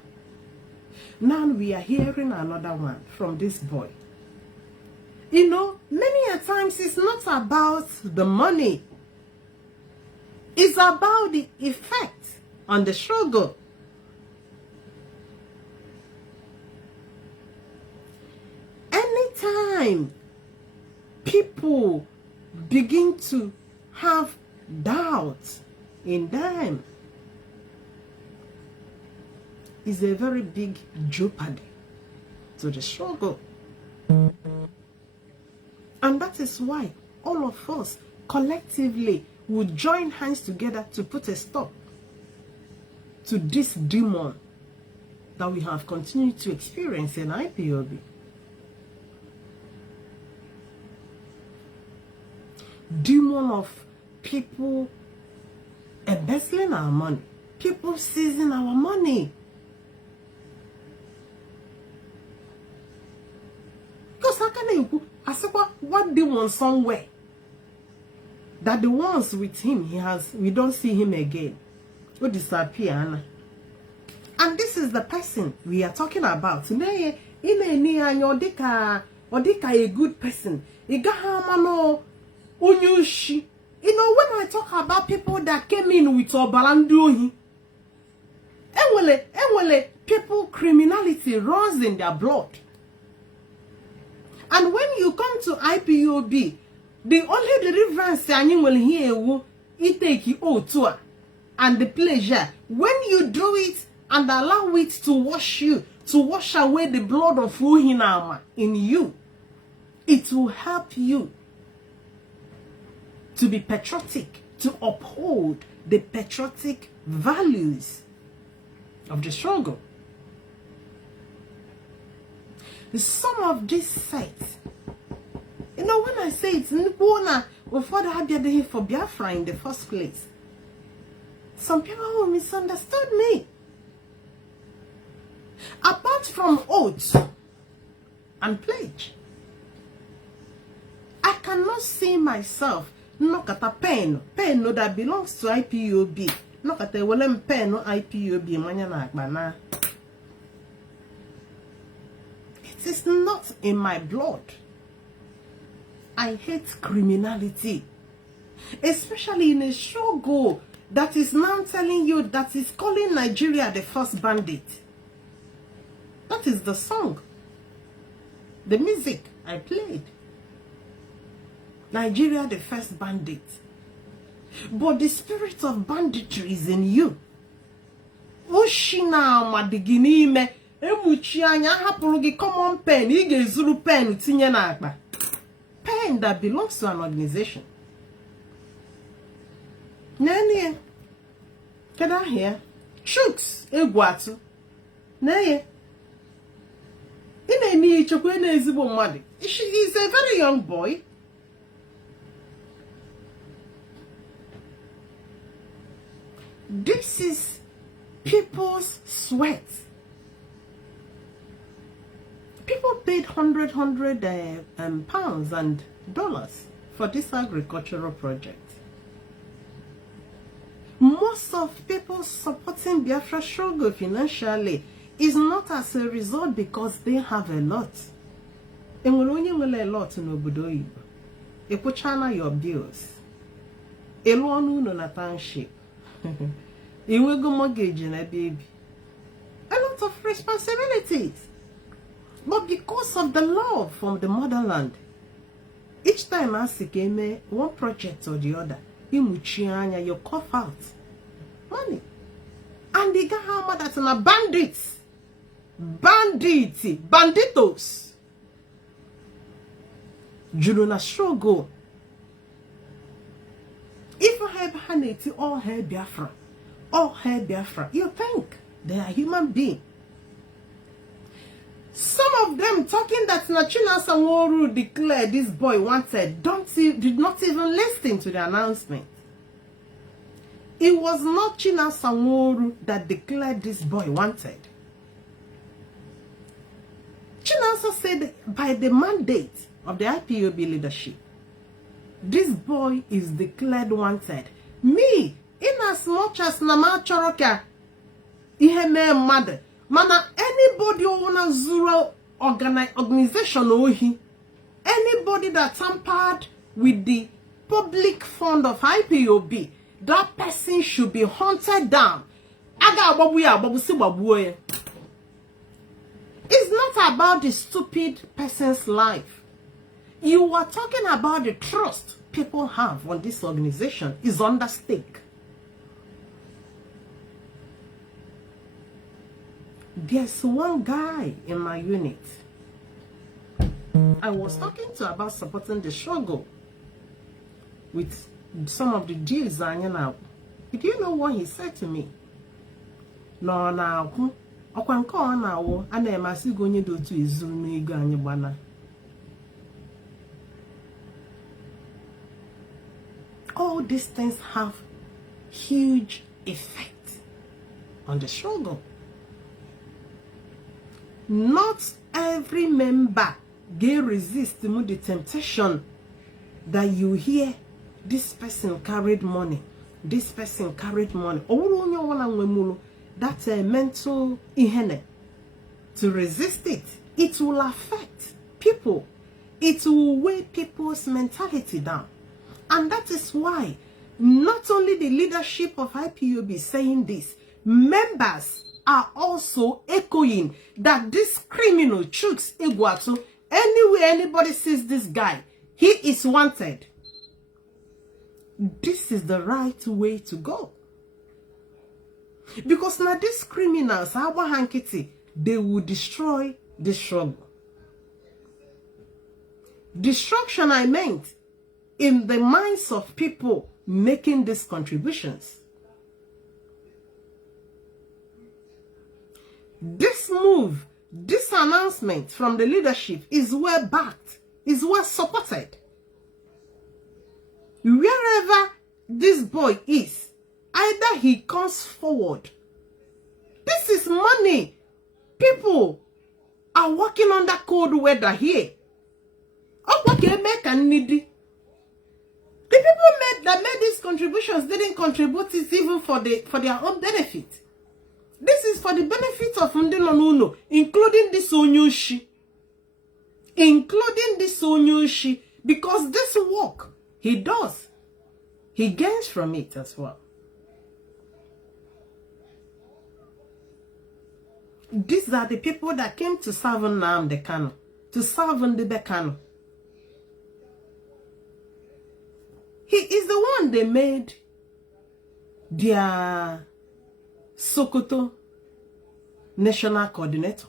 Now we are hearing another one from this boy. You know, many a times it's not about the money. It's about the effect on the struggle. Anytime people begin to have doubts in them, is a very big jeopardy to the struggle. And that is why all of us collectively would join hands together to put a stop to this demon that we have continued to experience in IPOB. Demon of people embezzling our money, people seizing our money, what they want somewhere. That the ones with him, we don't see him again. Will disappear. And this is the person we are talking about. You're a good person. You know, when I talk about people that came in with Obalanduhi, people criminality runs in their blood. And when you come to IPOB, the only deliverance you will hear it take you to and the pleasure when you do it and allow it to wash away the blood of Ruhinama in you, it will help you to be patriotic, to uphold the patriotic values of the struggle. Some of these sites, when I say it's Nipona, before they had the for Biafra in the first place, some people misunderstood me. Apart from oaths and pledge, I cannot see myself knock at a pen that belongs to IPOB. Knock at a pen no IPOB. It is not in my blood. I hate criminality, especially in a struggle that is now telling you that is calling Nigeria the first bandit. That is the song, the music I played. Nigeria the first bandit. But the spirit of banditry is in you. Oshina madiginime emuchi anya hapụrụ gị common pen, ị ga-ezuru pen tinye n'akpa. Pen that belongs to an organization. Nene, kada here, chooks egwatu. Neye, ine chokwe na ezigbo mmadụ. She is a very young boy. This is people's sweat. People paid hundred pounds and dollars for this agricultural project. Most of people supporting Biafra struggle financially is not as a result because they have a lot. And when only a lot in obodo Igbo, you put China your bills. Alone no na township. You will go mortgage in a baby. A lot of responsibilities. But because of the love from the motherland, each time I see one project or the other, you cough out money. And they got how much that's in a bandits. Banditos. Juluna struggle. If I have Haneti, all hair Biafra, you think they are human beings. Some of them talking that Nachina Sanworu declared this boy wanted did not even listen to the announcement. It was not China Sanworu that declared this boy wanted. Chinasa said by the mandate of the IPOB leadership, this boy is declared wanted. Me, in as much as Nama Choroka, Iheme mother, mana anybody who wanna zero organization ohi, anybody that tampered with the public fund of IPOB, that person should be hunted down. It's not about the stupid person's life. You are talking about the trust people have on this organization is under stake. There's one guy in my unit I was talking to about supporting the struggle with some of the deals I know. Do you know what he said to me? No, now, I can call now, and I must go to Izumi. All these things have huge effect on the struggle. Not every member Gay resist the temptation that you hear this person carried money. This person carried money. That's a mental ihene. To resist it, it will affect people. It will weigh people's mentality down. And that is why not only the leadership of IPOB saying this, members are also echoing that this criminal Chuks Iguatu, anywhere anybody sees this guy, he is wanted. This is the right way to go. Because now these criminals, they will destroy the struggle. Destruction, I meant, in the minds of people making these contributions. This move, this announcement from the leadership is well backed, is well supported. Wherever this boy is, either he comes forward. This is money. People are working under cold weather here. The people that made these contributions didn't contribute it even for their own benefit. This is for the benefit of Ndinonuno, including this Onyushi. Including this Onyushi, because this work he does, he gains from it as well. These are the people that came to serve Nnamdi Kanu, to serve Ndebe Kanu. He is the one they made their Sokoto national coordinator.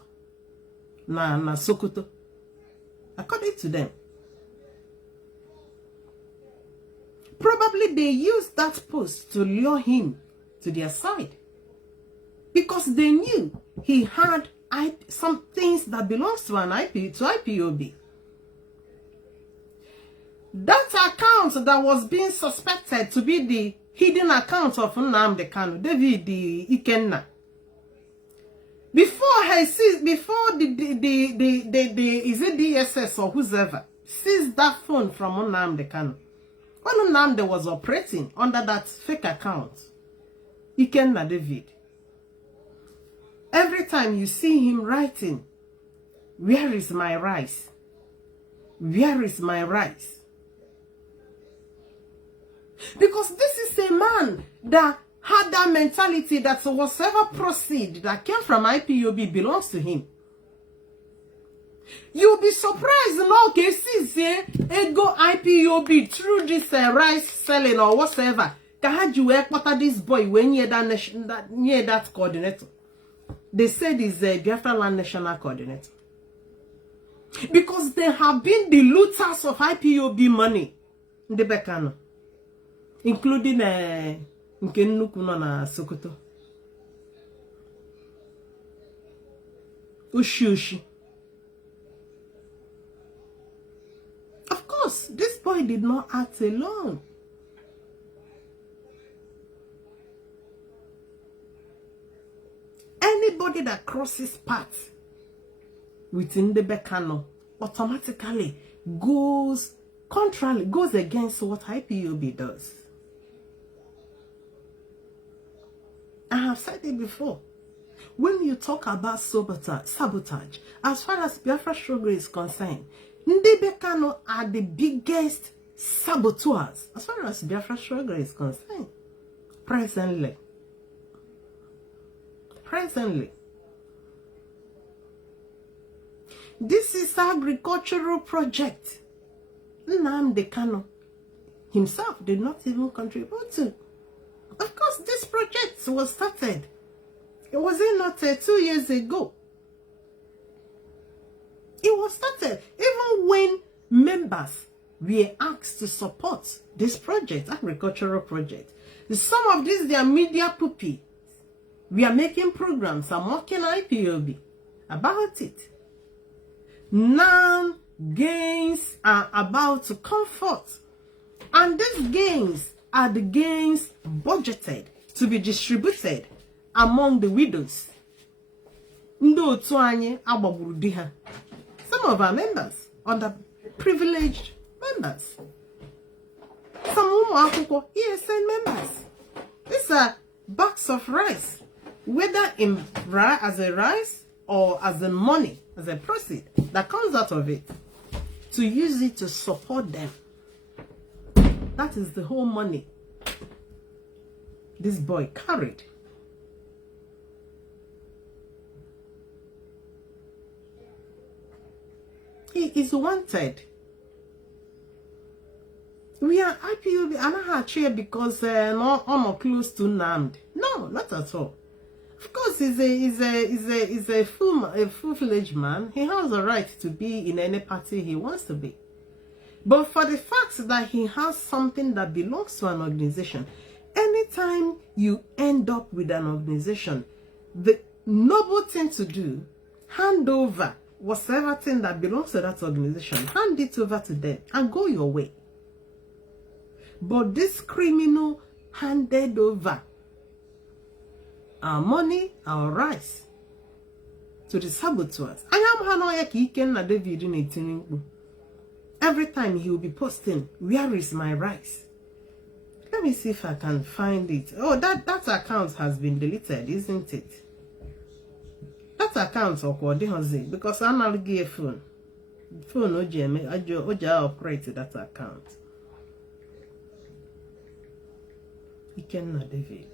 Na Sokoto. According to them. Probably they used that post to lure him to their side. Because they knew he had some things that belongs to IPOB. That account that was being suspected to be the hidden account of Nnamdi Kanu, David Ikenna. Before the is it DSS or whoever seized that phone from Nnamdi Kanu, when Nnamdi was operating under that fake account, Ikenna David. Every time you see him writing, where is my rice? Where is my rice? Because this is a man that had that mentality that whatsoever proceed that came from IPOB belongs to him. You'll be surprised in all cases, go IPOB through this rice selling or whatsoever. Can you what this boy when near that coordinator? They said he's a Biafran national coordinator. Because they have been the looters of IPOB money in the Bekano. Including Nkenuku na Sokoto. Ushi. Of course, this boy did not act alone. Anybody that crosses paths within the Bekano automatically goes against what IPOB does. I have said it before. When you talk about sabotage, as far as Biafra struggle is concerned, Ndị Bekano are the biggest saboteurs as far as Biafra struggle is concerned. Presently. This is agricultural project. Nnamdi Kanu himself did not even contribute to. Of course, this project was started. It was not 2 years ago. It was started even when members were asked to support this project, agricultural project. Some of these, their media puppies, we are making programs and mocking IPOB about it. Now, gains are about to come forth. And these gains are the gains budgeted to be distributed among the widows. Some of our members, underprivileged members. Some ESN members. These are bags of rice, whether in as a rice or as a money, as a proceed that comes out of it, to use it to support them. That is the whole money this boy carried. He is wanted. We are IPOB and chair because not close to NAMD. No, not at all. Of course, he's a full-fledged man. He has a right to be in any party he wants to be. But for the fact that he has something that belongs to an organization, anytime you end up with an organization, the noble thing to do, hand over whatever thing that belongs to that organization, hand it over to them and go your way. But this criminal handed over our money, our rights to the saboteurs. Every time he will be posting, where is my rights? Let me see if I can find it. Oh, that account has been deleted, isn't it? That account because I'm not give a phone. Phone Oja operate that account. Ikenna David.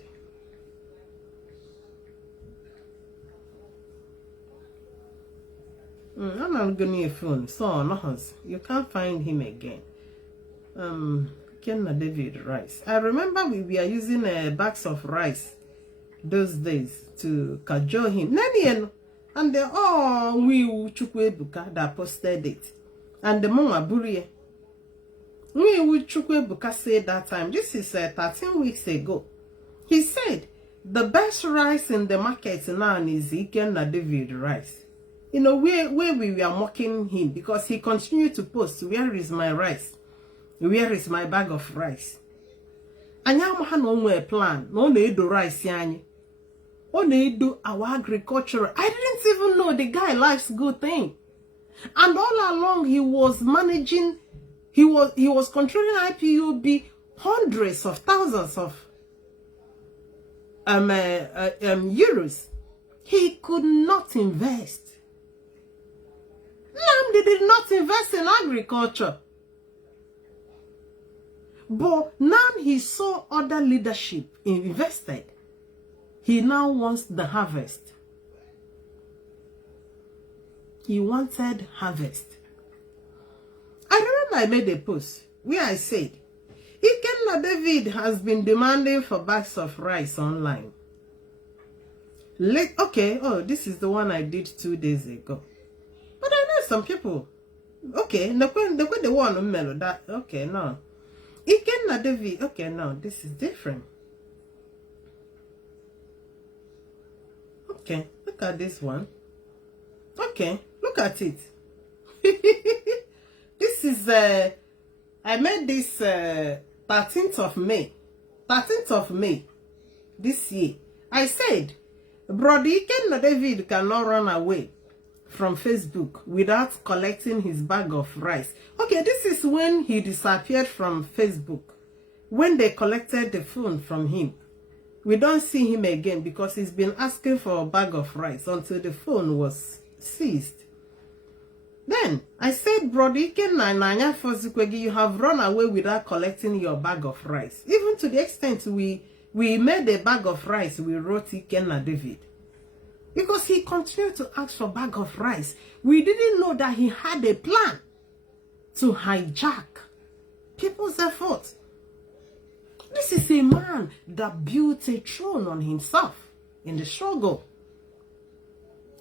I'm not going to phone. So no, you can't find him again. Ikenna David rice. I remember we were using bags of rice those days to cajole him. And they we Chukwebuka that posted it. And the Mama Burie. We Chukwebuka said that time. This is 13 weeks ago. He said the best rice in the market now is Ikenna David rice. You know, where we were mocking him because he continued to post, where is my rice? Where is my bag of rice? Anya no plan, no need rice yani. Oh, they do our agriculture. I didn't even know the guy likes good thing. And all along he was managing, he was controlling IPOB hundreds of thousands of euros. He could not invest. Namdi did not invest in agriculture. But now he saw other leadership invested. He now wants the harvest. He wanted harvest. I remember I made a post where I said, Ikenna David has been demanding for bags of rice online. Okay, oh, this is the one I did 2 days ago. But I know some people. Okay, the one mellow that. Okay, no. Ikenna David. Okay, no, this is different. Okay, look at this one. Okay, look at it. This is I made this 13th of May. 13th of May this year. I said, Brother Ikenna David cannot run away from Facebook without collecting his bag of rice. Okay, this is when he disappeared from Facebook. When they collected the phone from him. We don't see him again because he's been asking for a bag of rice until the phone was seized. Then I said, Brother Ikenna Nanya Fozukwegi, you have run away without collecting your bag of rice. Even to the extent we made a bag of rice, we wrote Ikenna David. Because he continued to ask for a bag of rice. We didn't know that he had a plan to hijack people's efforts. This is a man that built a throne on himself in the struggle.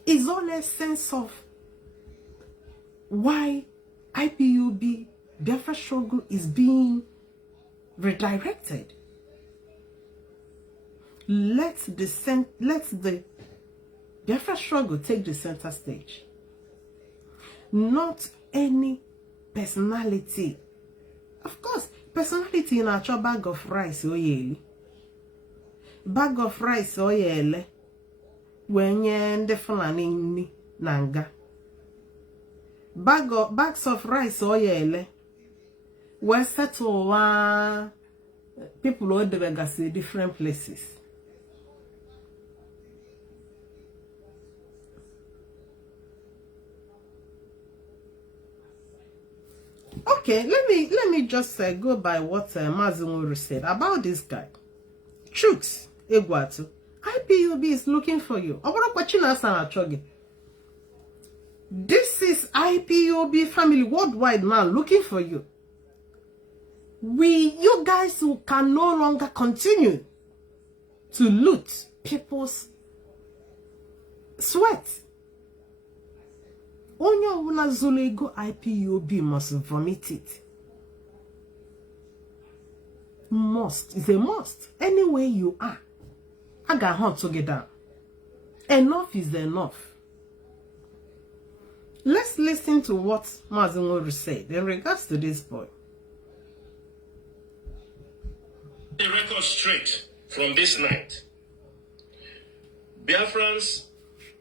His own sense of why IPOB Biafra struggle is being redirected. Let the Biafra struggle take the center stage. Not any personality. Of course, personality in a bag of rice oyeli. Bag of rice oyele. When ye the Fulani nanga. bags of rice or yele. Where settle people all the way different places. Okay, let me just go by what Mazunuru said about this guy. Chooks Egwatu. IPOB is looking for you. This is IPOB family worldwide man looking for you. You guys who can no longer continue to loot people's sweat. Onyo una zulego IPOB must vomit it. Must. It's a must. Anywhere you are. I got hunt together. Enough is enough. Let's listen to what Mazungoru said in regards to this boy. The record straight from this night. Biafrans,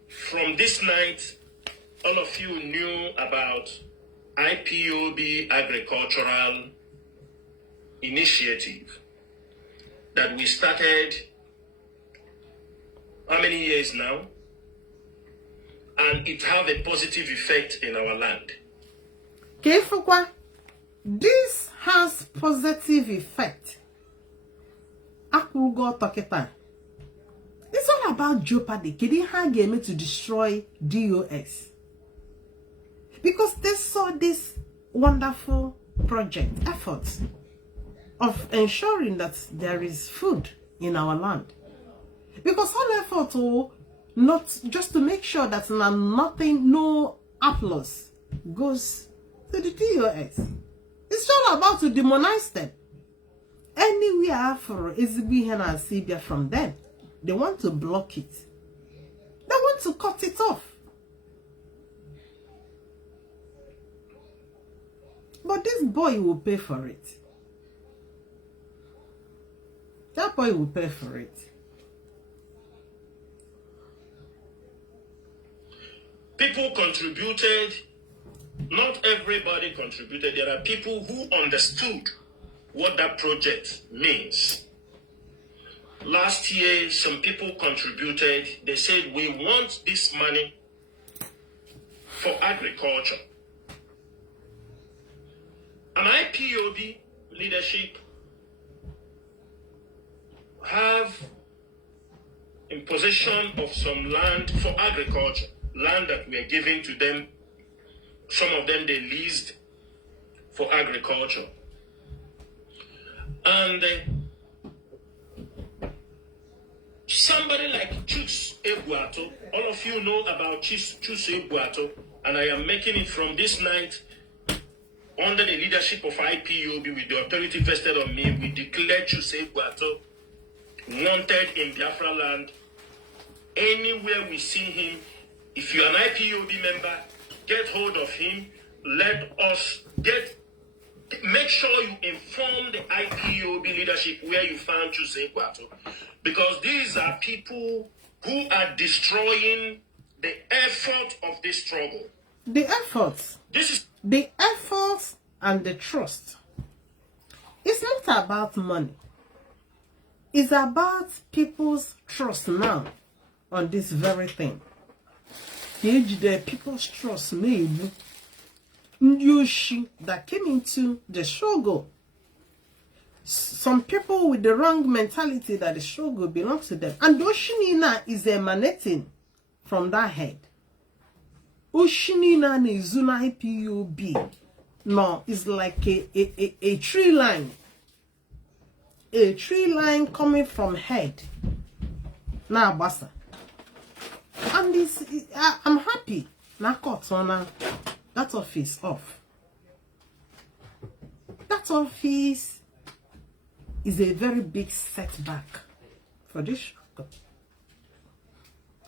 from this night, all of you knew about IPOB agricultural initiative that we started how many years now? And it have a positive effect in our land. Kefukwa, this has positive effect. Akugo Toketa. It's all about jeopardy. Kidi Hageme to destroy DOS. Because they saw this wonderful project, efforts of ensuring that there is food in our land. Because all effort to not just to make sure that nothing, no applause goes to the DOS. It's all about to demonize them. Anywhere for Ezibihena and Sibia from them, they want to block it. They want to cut it off. But this boy will pay for it. That boy will pay for it. People contributed. Not everybody contributed. There are people who understood what that project means. Last year, some people contributed. They said, we want this money for agriculture. An IPOB leadership have in possession of some land for agriculture, land that we are giving to them. Some of them they leased for agriculture. And somebody like Chus Ebuato, all of you know about Chus Ebuato, and I am making it from this night under the leadership of IPOB with the authority vested on me. We declare Chus Ebuato wanted in Biafra land. Anywhere we see him, if you're an IPOB member, get hold of him. Let us make sure you inform the IPOB leadership where you found Chus Ebuato, because these are people who are destroying the effort of this struggle. The efforts. This is the efforts and the trust. It's not about money. It's about people's trust now on this very thing. The people's trust maybe that came into the struggle. Some people with the wrong mentality that the struggle belongs to them. And Oshinina is emanating from that head. Oshinina Nizuna IPOB. No, it's like a tree line. A tree line coming from head. Now, basta. And this, I'm happy. Nakotona, that office off. That office is a very big setback for this struggle.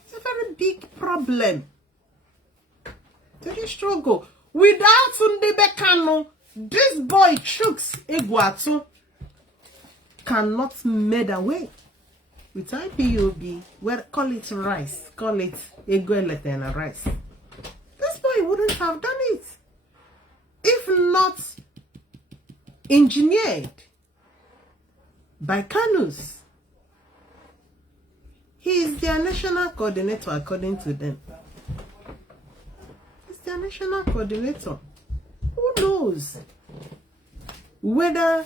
It's a very big problem to this struggle. Without Undebekano, this boy Chooks Ebuato cannot made away with IPOB. Well, call it rice, call it Eguelete and rice. This boy wouldn't have done it. If not engineered by Kanus. He is their national coordinator according to them. He's their national coordinator. Who knows whether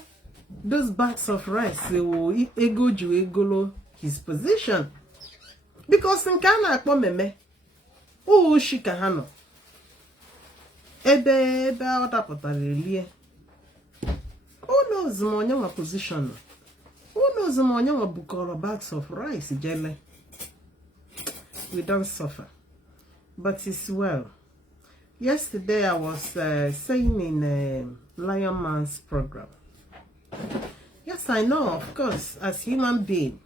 those bags of rice will egolo his position? Because in Ghana, oh, shikahano. Ebe otapotalelie. Who knows my position? Who knows my bukoro bags of rice, jelly? We don't suffer. But it's well. Yesterday I was saying in Lion Man's program. Yes, I know, of course, as human being,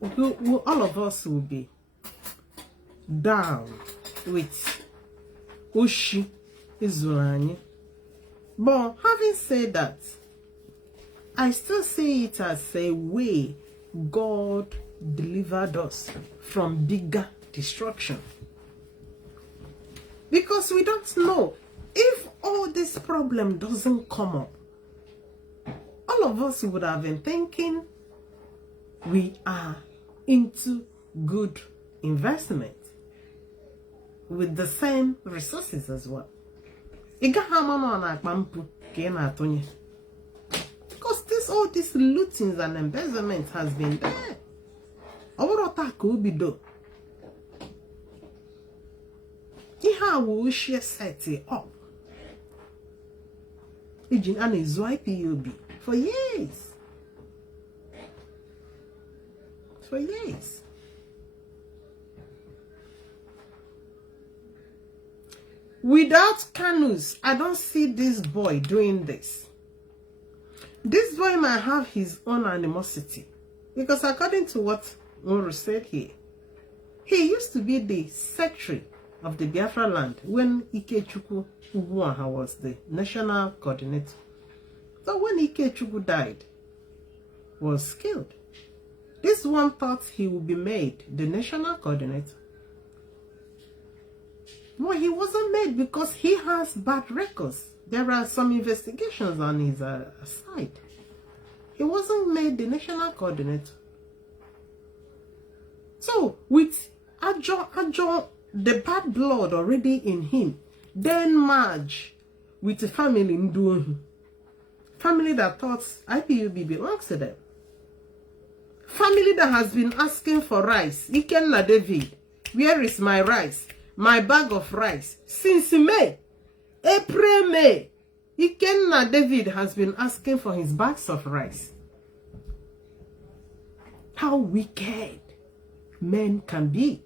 all of us will be down with Ushi Izulani. But having said that, I still see it as a way God delivered us from bigger destruction. Because we don't know if all this problem doesn't come up. All of us would have been thinking we are into good investment with the same resources as well. Because all this lootings and embezzlement has been there. How will she set it up? And is Ipob for years. For years. Without Kanus, I don't see this boy doing this. This boy might have his own animosity. Because according to what Uru said here, he used to be the secretary of the Biafran land when Ikechukwu Ugwuaha was the national coordinator. So when Ikechukwu died, was killed, this one thought he would be made the national coordinator. Well, he wasn't made because he has bad records. There are some investigations on his side. He wasn't made the national coordinator. So, with Ajo, the bad blood already in him, then merge with the family Nduohi. Family that thought Ipob belongs to them. Family that has been asking for rice. Ikenna David, where is my rice? My bag of rice. Since May, April, May, Ikenna David has been asking for his bags of rice. How wicked men can be.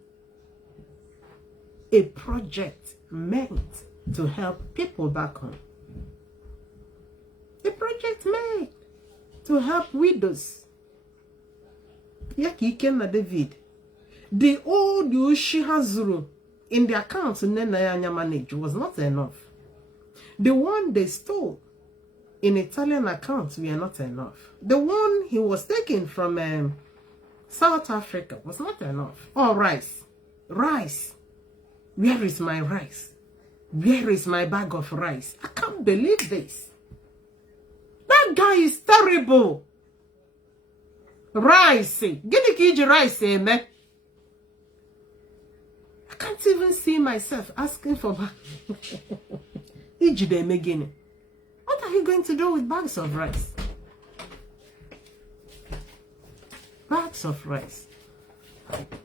A project meant to help people back home. A project made to help widows. Yaki Ikenna David. The old Yoshi Hazuru in the account Nenayanya managed was not enough. The one they stole in Italian accounts were not enough. The one he was taking from South Africa was not enough. Oh, rice. Rice. Where is my rice? Where is my bag of rice? I can't believe this. That guy is terrible. Rice. Gini kiji rice, man. I can't even see myself asking for bags. What are you going to do with bags of rice? Bags of rice.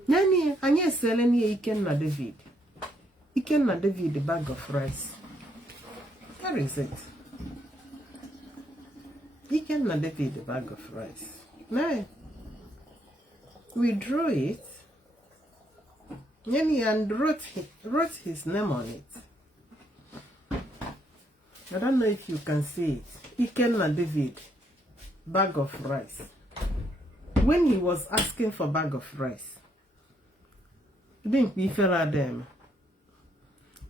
Nani, anye seleni Ikenna David. Ikenna David, the bag of rice. Where is it? Ikenna David, the bag of rice. No. We drew it. Nani and wrote his name on it. I don't know if you can see it. Ikenna David, bag of rice. When he was asking for bag of rice, didn't be fair at them.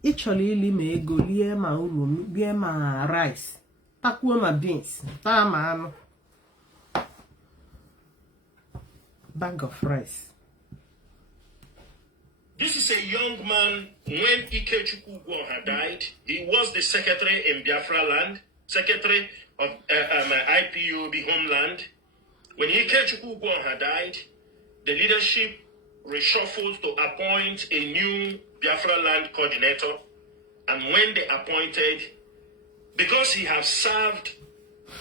Actually, me go lie ma ulu, lie ma rice, takuo ma beans, ta ma bag of rice. This is a young man. When Ikechukwu had died, he was the secretary in Biafra land, secretary of IPOB homeland. When Ikechukwu had died, the leadership reshuffled to appoint a new Biafra land coordinator. And when they appointed, because he has served,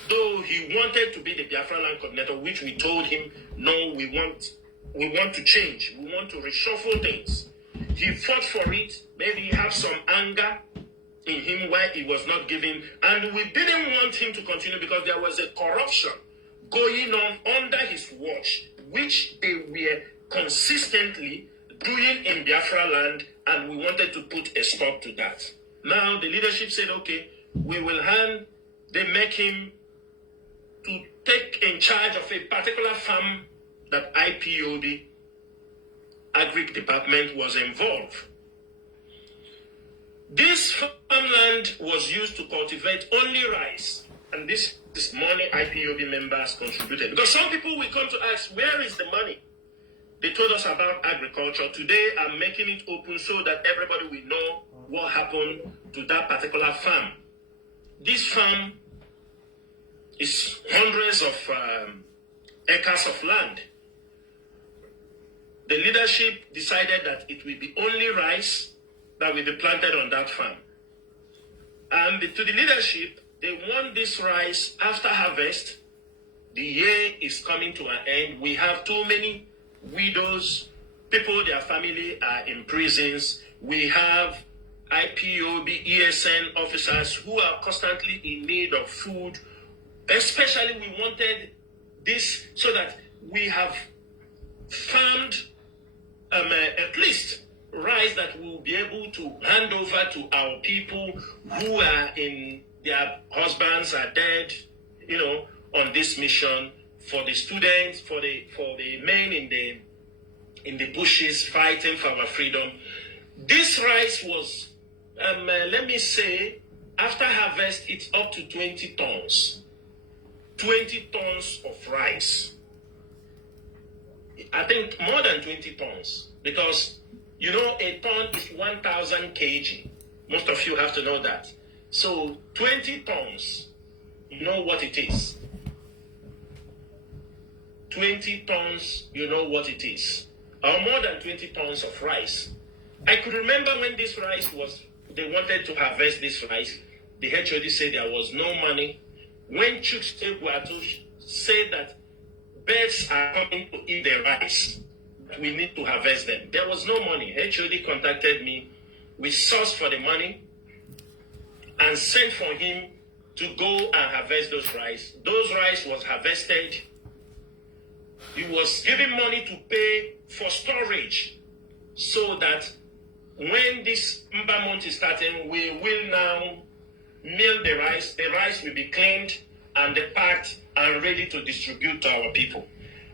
though he wanted to be the Biafra land coordinator, which we told him, no, we want to change. We want to reshuffle things. He fought for it. Maybe he had some anger in him why he was not giving. And we didn't want him to continue because there was a corruption going on under his watch, which they were consistently doing in Biafra land, and we wanted to put a stop to that. Now the leadership said, okay, they make him to take in charge of a particular farm that IPOB, Agric Department, was involved. This farmland was used to cultivate only rice, and this money IPOB members contributed. Because some people will come to ask, where is the money? They told us about agriculture. Today, I'm making it open so that everybody will know what happened to that particular farm. This farm is hundreds of acres of land. The leadership decided that it will be only rice that will be planted on that farm. And to the leadership, they want this rice after harvest. The year is coming to an end. We have too many widows, people, their family are in prisons. We have IPOB, ESN officers who are constantly in need of food. Especially we wanted this so that we have found at least rice that we'll be able to hand over to our people who are in, their husbands are dead, on this mission, for the students, for the men in the bushes fighting for our freedom. This rice was, let me say, after harvest, it's up to 20 tons. 20 tons of rice. I think more than 20 tons, because a ton is 1,000 kg. Most of you have to know that. So 20 tons, you know what it is. 20 tons, you know what it is. Or more than 20 tons of rice. I could remember when this rice they wanted to harvest this rice, the HOD said there was no money. When Chooks said that birds are coming to eat the rice, we need to harvest them, there was no money. HOD contacted me. We sourced for the money and sent for him to go and harvest those rice. Those rice was harvested. He was given money to pay for storage so that when this Mba month is starting, we will now mill the rice. The rice will be cleaned and packed and ready to distribute to our people.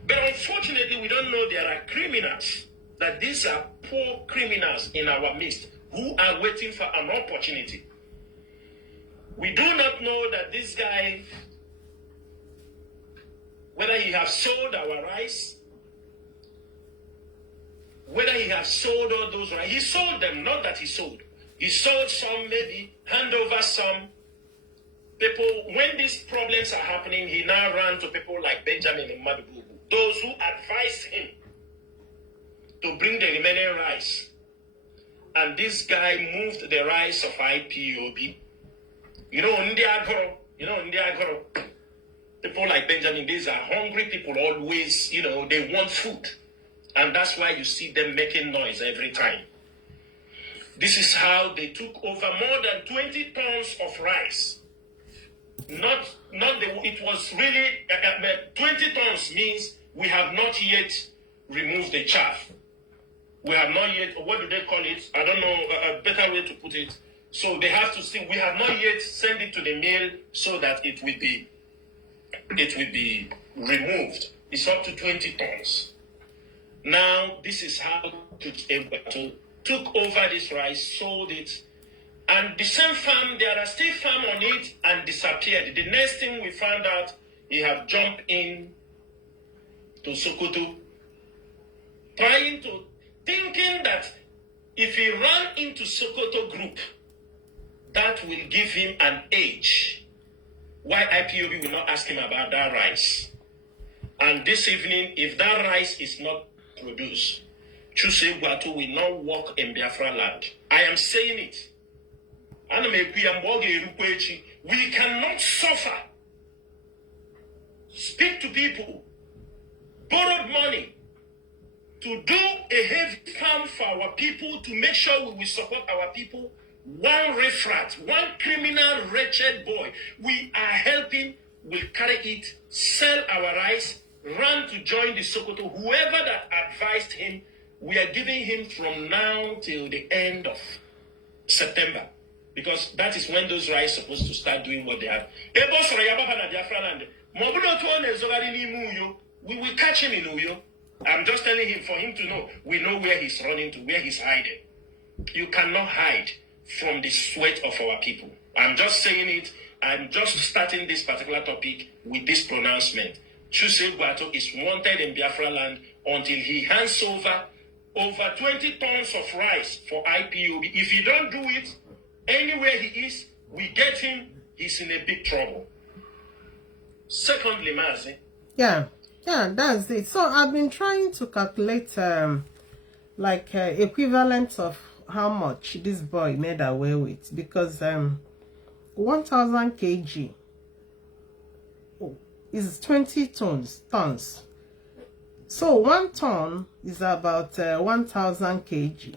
But unfortunately, we don't know there are criminals, that these are poor criminals in our midst who are waiting for an opportunity. We do not know that this guy, whether he has sold our rice, whether he has sold all those rice. He sold them, not that he sold. He sold some, maybe, hand over some. People, when these problems are happening, he now ran to people like Benjamin and Madububu, those who advised him to bring the remaining rice. And this guy moved the rice of IPOB. Ndiagoro, people like Benjamin, these are hungry people always, they want food. And that's why you see them making noise every time. This is how they took over more than 20 tons of rice. It was really, 20 tons means we have not yet removed the chaff. We have not yet, what do they call it? I don't know, a better way to put it. So they have to see, we have not yet sent it to the mill so that it will be removed. It's up to 20 tons. Now, this is how to took over this rice, sold it, and the same farm, there are still farm on it and disappeared. The next thing we found out, he had jumped in to Sokoto, thinking that If he run into Sokoto group, that will give him an edge. Why IPOB will not ask him about that rice? And this evening, if that rice is not produced, Chuse Guato will not walk in Biafra land. I am saying it. We cannot suffer. Speak to people. Borrowed money to do a heavy farm for our people, to make sure we will support our people. One refrat, one criminal, wretched boy we are helping will carry it, sell our rice, run to join the Sokoto. Whoever that advised him, we are giving him from now till the end of September. Because that is when those rice are supposed to start doing what they have. We will catch him in Uyo. I'm just telling him, for him to know, we know where he's running to, where he's hiding. You cannot hide from the sweat of our people. I'm just saying it. I'm just starting this particular topic with this pronouncement. Chuse Guato is wanted in Biafra land until he hands over 20 tons of rice for IPOB. If he don't do it, anywhere he is, we get him, he's in a big trouble. Secondly, Mazi. Yeah, that's it. So I've been trying to calculate equivalent of how much this boy made away with, because 1,000 kg is 20 tons. So 1 ton is about 1,000 kg.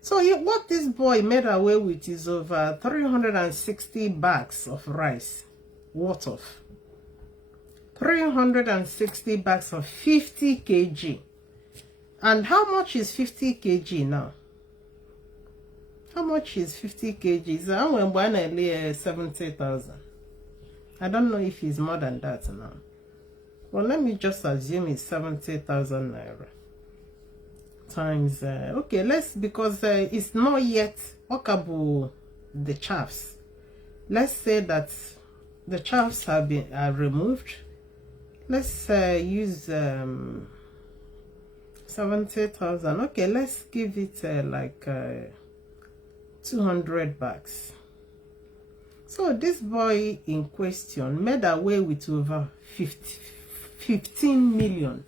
So what this boy made away with is over 360 bags of rice worth of. 360 bags of 50 kg. And how much is 50 kg now? How much is 50 kg? I'm going to 70,000. I don't know if it's more than that now. Well, let me just assume it's 70,000 naira. Times, okay, because it's not yet workable, the chaffs. Let's say that the chaffs have been removed. Let's use 70,000. Okay, let's give it 200 bags. So this boy in question made away with over 15 million.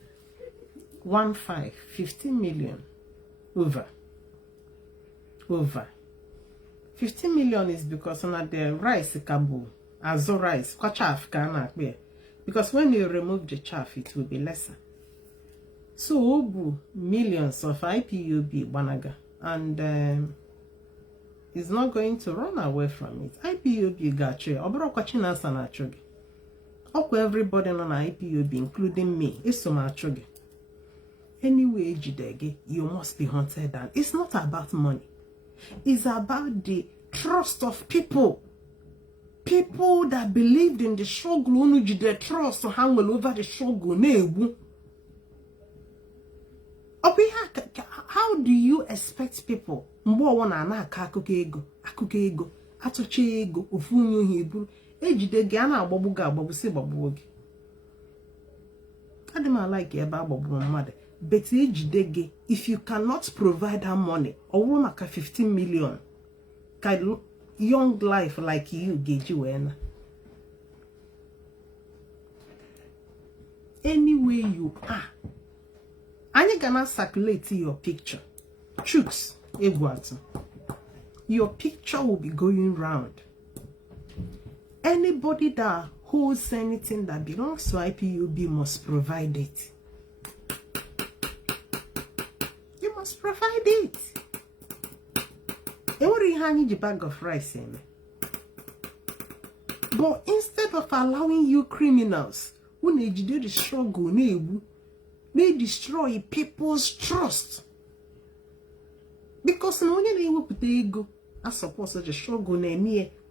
15 million. Over. 15 million is because on the rice kabu, azo rice, chaff kana be. Because when you remove the chaff, it will be lesser. So obu millions of IPOB banaga, and is not going to run away from it. IPOB got you. Obro kwachina sana chogi. Oko everybody on IPOB, including me, is so much chogi. Anyway, Jidege, you must be hunted down. It's not about money. It's about the trust of people. People that believed in the struggle, who did trust to hang all over the struggle. How do you expect people? Mbo wana na akụkọ ego, atụcha ego, ofu onye ohi eburu, ejidege ana agbagbu si gbagbu gị. I don't like ebe agbagbu mmadụ. But ejidege, if you cannot provide her money, or maka 15 million, ka young life like you geji wena. Anywhere you are, and you gonna circulate your picture. Chooks, your picture will be going round. Anybody that holds anything that belongs to IPOB must provide it. You must provide it. The bag of rice in. But instead of allowing you criminals who need to do the struggle, they destroy people's trust. Because when you put the ego, I suppose the struggle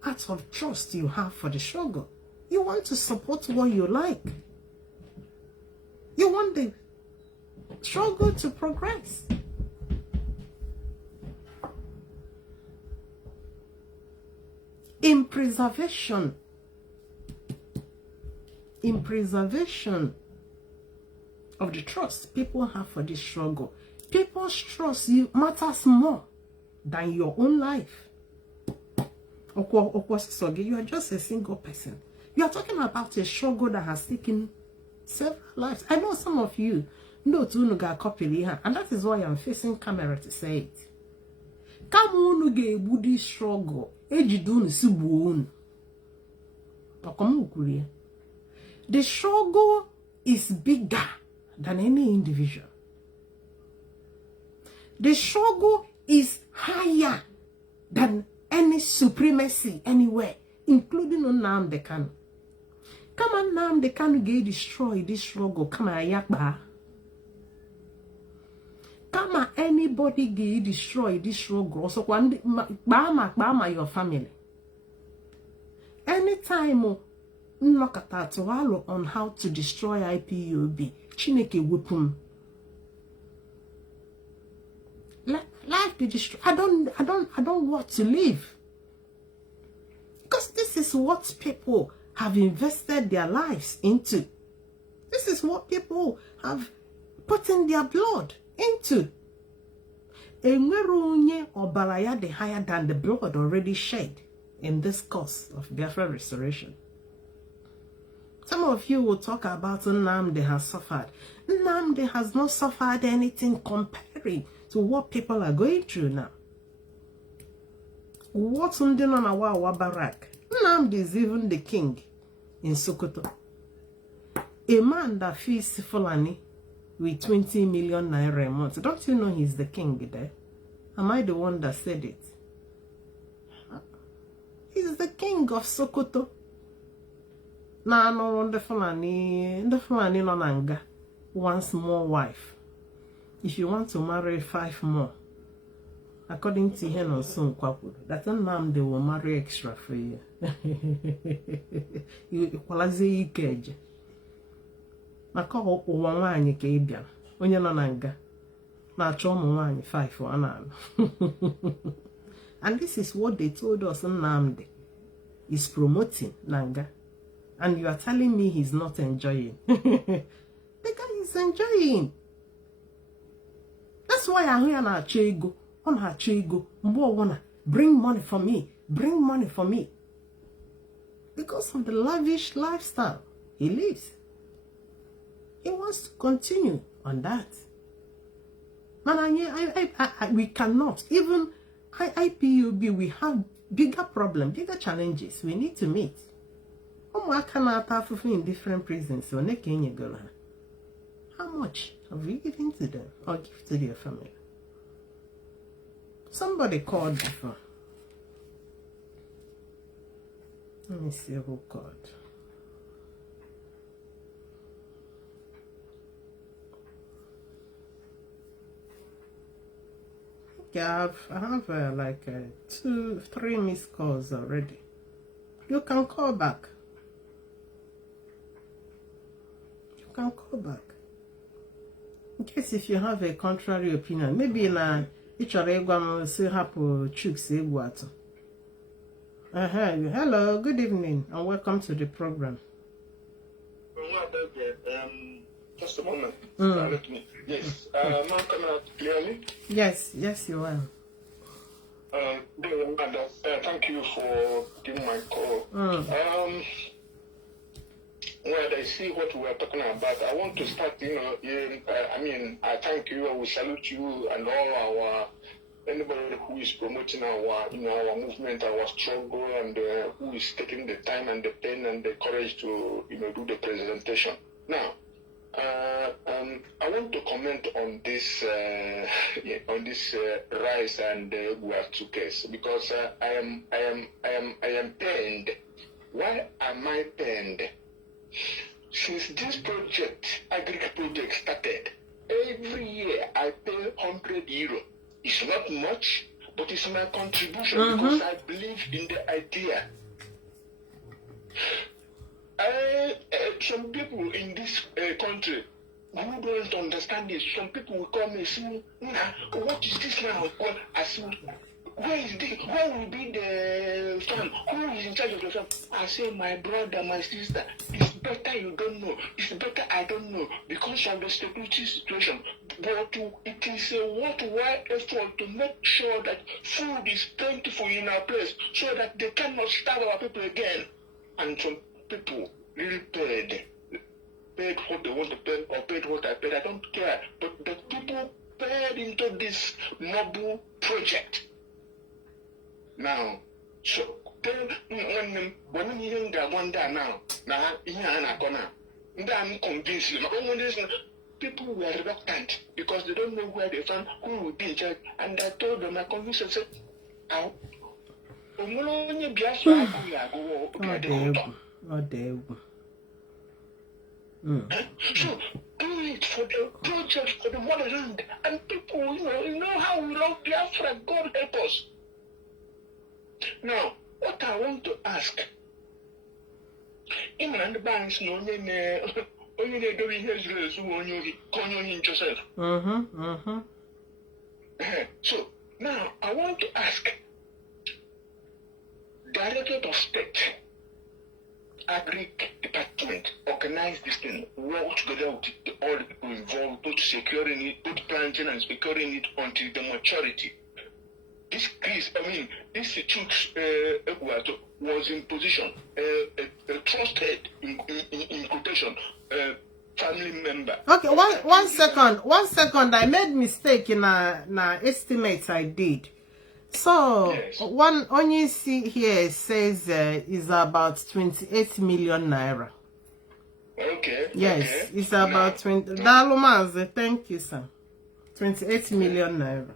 out of trust you have for the struggle. You want to support what you like. You want the struggle to progress. In preservation of the trust people have for this struggle, People's trust you matters more than your own life. You are just a single person. You are talking about a struggle that has taken several lives. I know some of you know to got copy here, and that is why I'm facing camera to say it. Come on, get this struggle. Ejidun sibuun. The struggle is bigger than any individual. The struggle is higher than any supremacy anywhere, including on Nnamdi Kanu. Come on, Nnamdi Kanu get destroy this struggle. Come on, yakba. Come on, anybody get destroy this struggle. So, bama your family. Anytime Nnokata on how to destroy IPOB, Chineke wupum. Life be destroyed. I don't want to live. Because this is what people have invested their lives into. This is what people have put in their blood into. Enwerunye obaraya the higher than the blood already shed in this cause of Biafran restoration. Some of you will talk about Nnamdi has suffered. Nnamdi has not suffered anything comparing to what people are going through now. What's on our barak? Nnamdi is even the king in Sokoto. A man that feeds Fulani with 20 million naira a month. Don't you know he's the king there? Am I the one that said it? He's the king of Sokoto. Now, no, the Fulani no nanga wants more wife. If you want to marry 5 more, according to him on Sun Kwaku, that Nnamdi they will marry extra for you. You equalize ikeje. Maka ụwa nwaanyị ka ịbịa onye nọ na nga na-achọ ụmụ nwaanyị 5 ọ na-alụ. And this is what they told us Nnamdi is promoting Nanga. And you are telling me he's not enjoying. The guy is enjoying. That's why I hear na chego, on her chego, wanna bring money for me, bring money for me. Because of the lavish lifestyle he lives. He wants to continue on that. Man, we cannot. Even IPOB, we have bigger problems, bigger challenges we need to meet. In different prisons. So how much have we given to them or give to their family? Somebody called before. Let me see who called. I have like 2-3 missed calls already. You can call back. You can call back. In case if you have a contrary opinion, maybe in each other say happen chicks egwato. Hello, good evening and welcome to the program. Just a moment. Yes. Am I coming out clearly? Yes, you are. Thank you for giving my call. When I see what we are talking about, I want to start, I thank you, I will salute you and all anybody who is promoting our movement, our struggle, and who is taking the time and the pain and the courage to, do the presentation. Now, I want to comment on this Rice and Guatu case because I am pained. Why am I pained? Since this project, agric project started, every year I pay €100. It's not much, but it's my contribution because I believe in the idea. Some people in this country who don't understand this, some people will come and say, what is this now? I say, where will be the farm? Who is in charge of the farm? I say, my brother, my sister, it's better you don't know. It's better I don't know because of the security situation. But it is a worthwhile effort to make sure that food is plentiful in our place so that they cannot starve our people again. And some people really paid what they want to pay or paid what I paid. I don't care. But the people paid into this noble project. Now, so when you wonder now, I'm convinced people were reluctant because they don't know where they found who would be in charge. And I told them, I convinced them, said, "Ow, so do it for the project, for the motherland, and people, you know how we love Biafra. God help us." Now, what I want to ask, in the banks, no name. Only they do Israel, so on Joseph. So now I want to ask Directorate of State, Agri Department, organize this thing, work together with all the people involved, both securing it, both planting and securing it until the maturity. This case, this Chooks was in position, a trusted, in quotation, family member. Okay, one second. I made mistake in a estimates I did. So Yes. one on you see here says is about 28 million naira. Okay. Yes, okay. it's about 20. Dalumaze, thank you, sir. 28 million naira.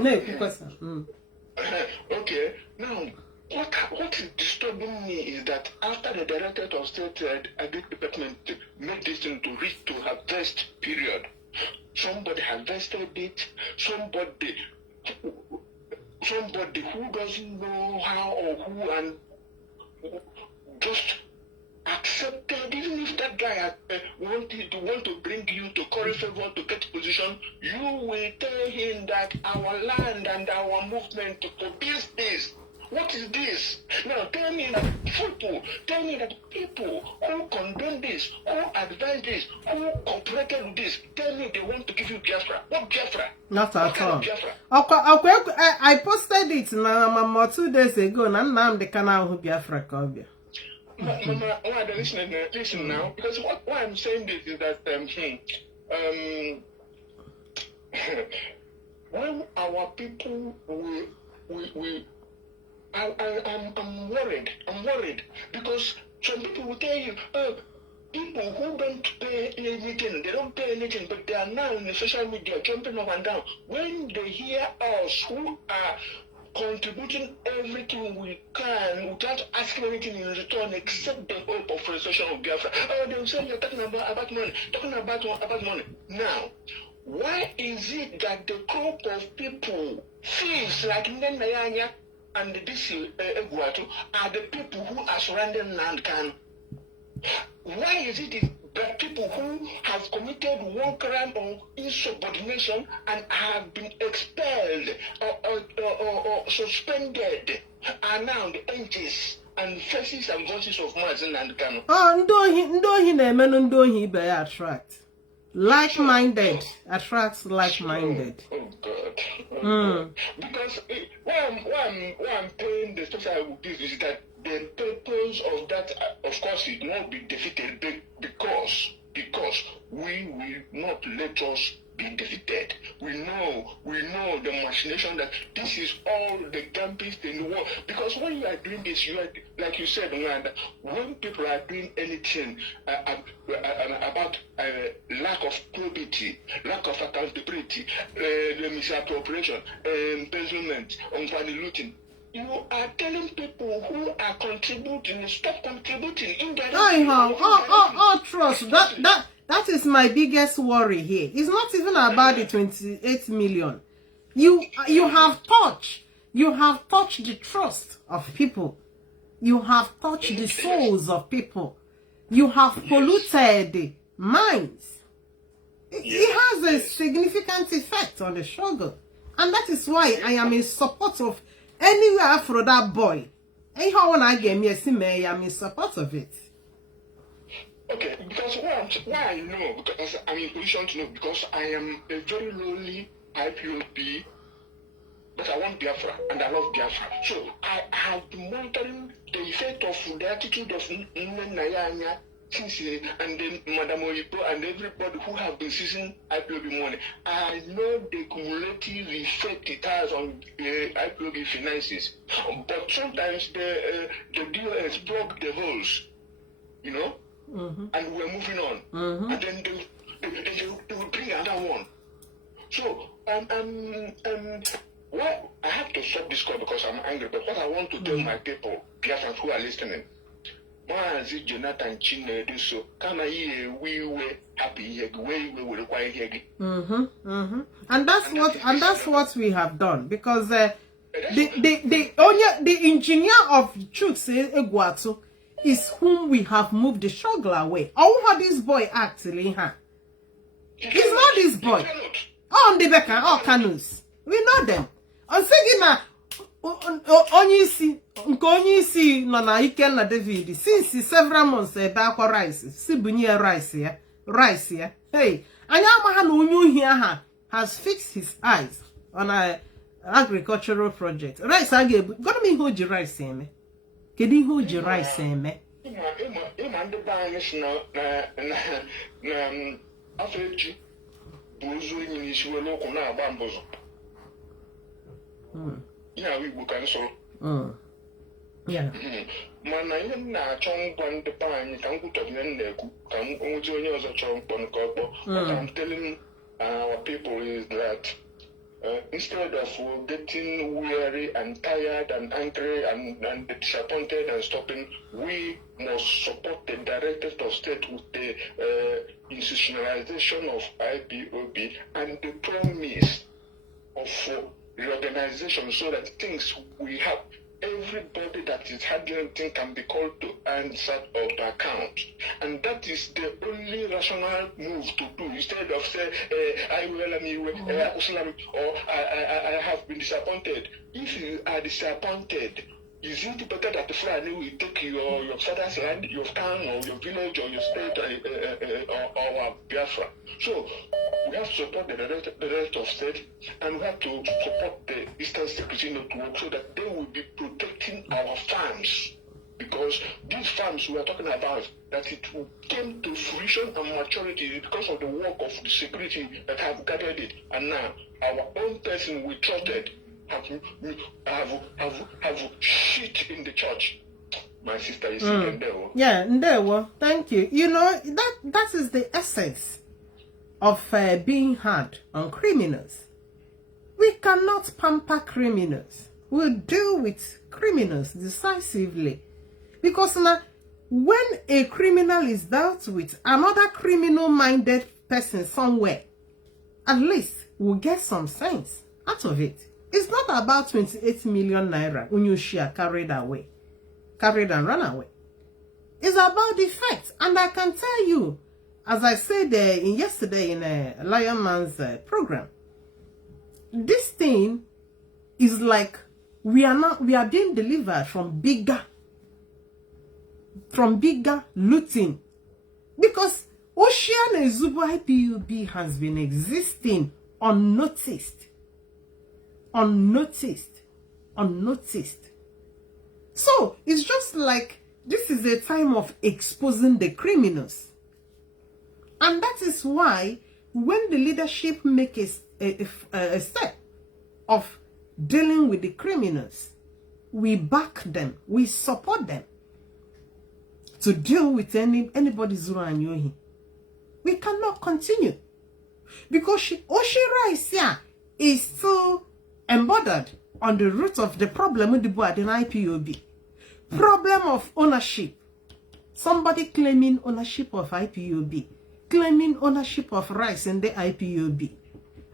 No, question. Okay. Now, what is disturbing me is that after the Directorate of State Agri Department made this thing to reach to harvest period, somebody harvested it. Somebody who doesn't know how or who and just accepted, even if that guy want to bring you to curry favor to get position, you will tell him that our land and our movement forbids this. What is this? Now tell me that people who condone this, who advise this, who cooperated with this, tell me they want to give you Biafra. What Biafra? Not What at kind all. of Biafra? Okay, I posted it now 2 days ago. And I'm the canal who Biafra Kobia. Mama, listen now, because why I'm saying this is that when our people I'm worried because some people will tell you, people who don't pay anything, they don't pay anything, but they are now in the social media jumping up and down. When they hear us who are contributing everything we can without asking anything in return except the hope of restoration of Biafra, they will say you're talking about money. Now, why is it that the group of people, thieves like Nenayanya and this Eguatu, are the people who are surrounding land can? Why is it that people who have committed one crime of insubordination and have been expelled or suspended are now the entities and faces and voices of Mazin and Kano? Oh, ndohi na emenu ndohi ibe ya attract. Like-minded attracts like-minded. Oh God. Because why I'm paying the special with this is that the purpose of that, of course, it won't be defeated because we will not let us be defeated. We know the machination that this is all the gambits in the world. Because when you are doing this, you are, like you said, when people are doing anything about lack of probity, lack of accountability, misappropriation, embezzlement, unfunny looting, you are telling people who are contributing, stop contributing indirectly. Trust. That is my biggest worry here. It's not even about the 28 million. You have touched the trust of people. You have touched the souls of people. You have polluted minds. It has a significant effect on the struggle. And that is why I am in support of anywhere for that boy. Anyhow, when I get me a I'm in support of it. Okay, because why I know, because I'm in position to know, because I am a very lowly IPOB, but I want Biafra and I love Biafra. So I have been monitoring the effect of the attitude of Nayanya since and then Madam Oyipo and everybody who have been seizing IPOB money. I know the cumulative effect it has on IPOB finances, but sometimes the DOS block the holes, you know. And we're moving on, and then they will bring another one. So well, I have to stop this call because I'm angry. But what I want to tell my people, Biafrans who are listening, Mazi Jonathan Chinedu so can I we happy we will require here. And that's what we have done, because the engineer of Chuks Egwatu is whom we have moved the struggle away. Oh, how this boy actually, huh? It's not this boy. Oh, on the back, all canoes. We know them. On Segina, Onyisi, Nona Iken na David, since several months, back rice, Sibunia rice here. Hey, Anyamahan Unyu here has fixed his eyes on an agricultural project. Rice, I gave, gonna be hold your rice, me. Kedi hold your rice, me. And the buyers na Africa, Buzu in issue local now, bambozo. Yeah, we can so. Yeah. Mana na chong one the pan, can put up Nendeku, can only other chong pon corpo. What I'm telling our people is that instead of getting weary and tired and angry and disappointed and stopping, we must support the directors of state with the institutionalization of IPOB and the promise of reorganization so that things we have. Everybody that is handling anything can be called to answer or to account. And that is the only rational move to do. Instead of say, I have been disappointed. If you are disappointed, is it better that the Fulani will take your father's land, your town, or your village, or your state, or Biafra? So we have to support the rest of state, and we have to support the Eastern Security Network so that they will be protecting our farms. Because these farms we are talking about, that it came to fruition and maturity because of the work of the security that have gathered it. And now our own person we trusted have shit in the church. My sister is in there. Yeah, there. Thank you. You know, that is the essence of being hard on criminals. We cannot pamper criminals. We'll deal with criminals decisively. Because now, when a criminal is dealt with, another criminal-minded person somewhere, at least we'll get some sense out of it. It's not about 28 million naira Unyushia carried and run away. It's about the facts. And I can tell you, as I said yesterday in a Lion Man's program, this thing is like we are being delivered from bigger looting. Because Ocean Ezubo IPUB has been existing unnoticed. So it's just like this is a time of exposing the criminals. And that is why when the leadership make a step of dealing with the criminals, we back them, we support them to deal with anybody Zuru and Yohi. We cannot continue because Oshira is still embodied on the root of the problem with the board in IPOB. Problem of ownership. Somebody claiming ownership of IPOB. Claiming ownership of rice in the IPOB.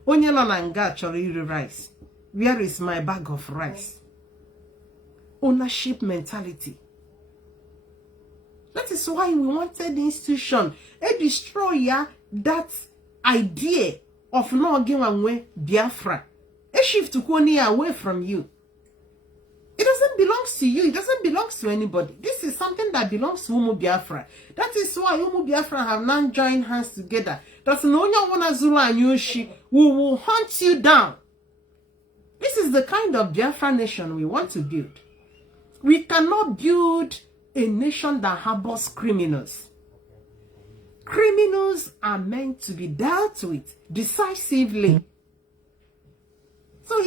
Onyela nanga chori rice. Where is my bag of rice? Ownership mentality. That is why we wanted the institution to destroy that idea of not giving away Biafra. A shift to Kony away from you. It doesn't doesn't belong to you. It doesn't belong to anybody. This is something that belongs to Umu Biafra. That is why Umu Biafra have now joined hands together. That's no one Zulu and Yoshi. We will hunt you down. This is the kind of Biafra nation we want to build. We cannot build a nation that harbors criminals. Criminals are meant to be dealt with decisively. So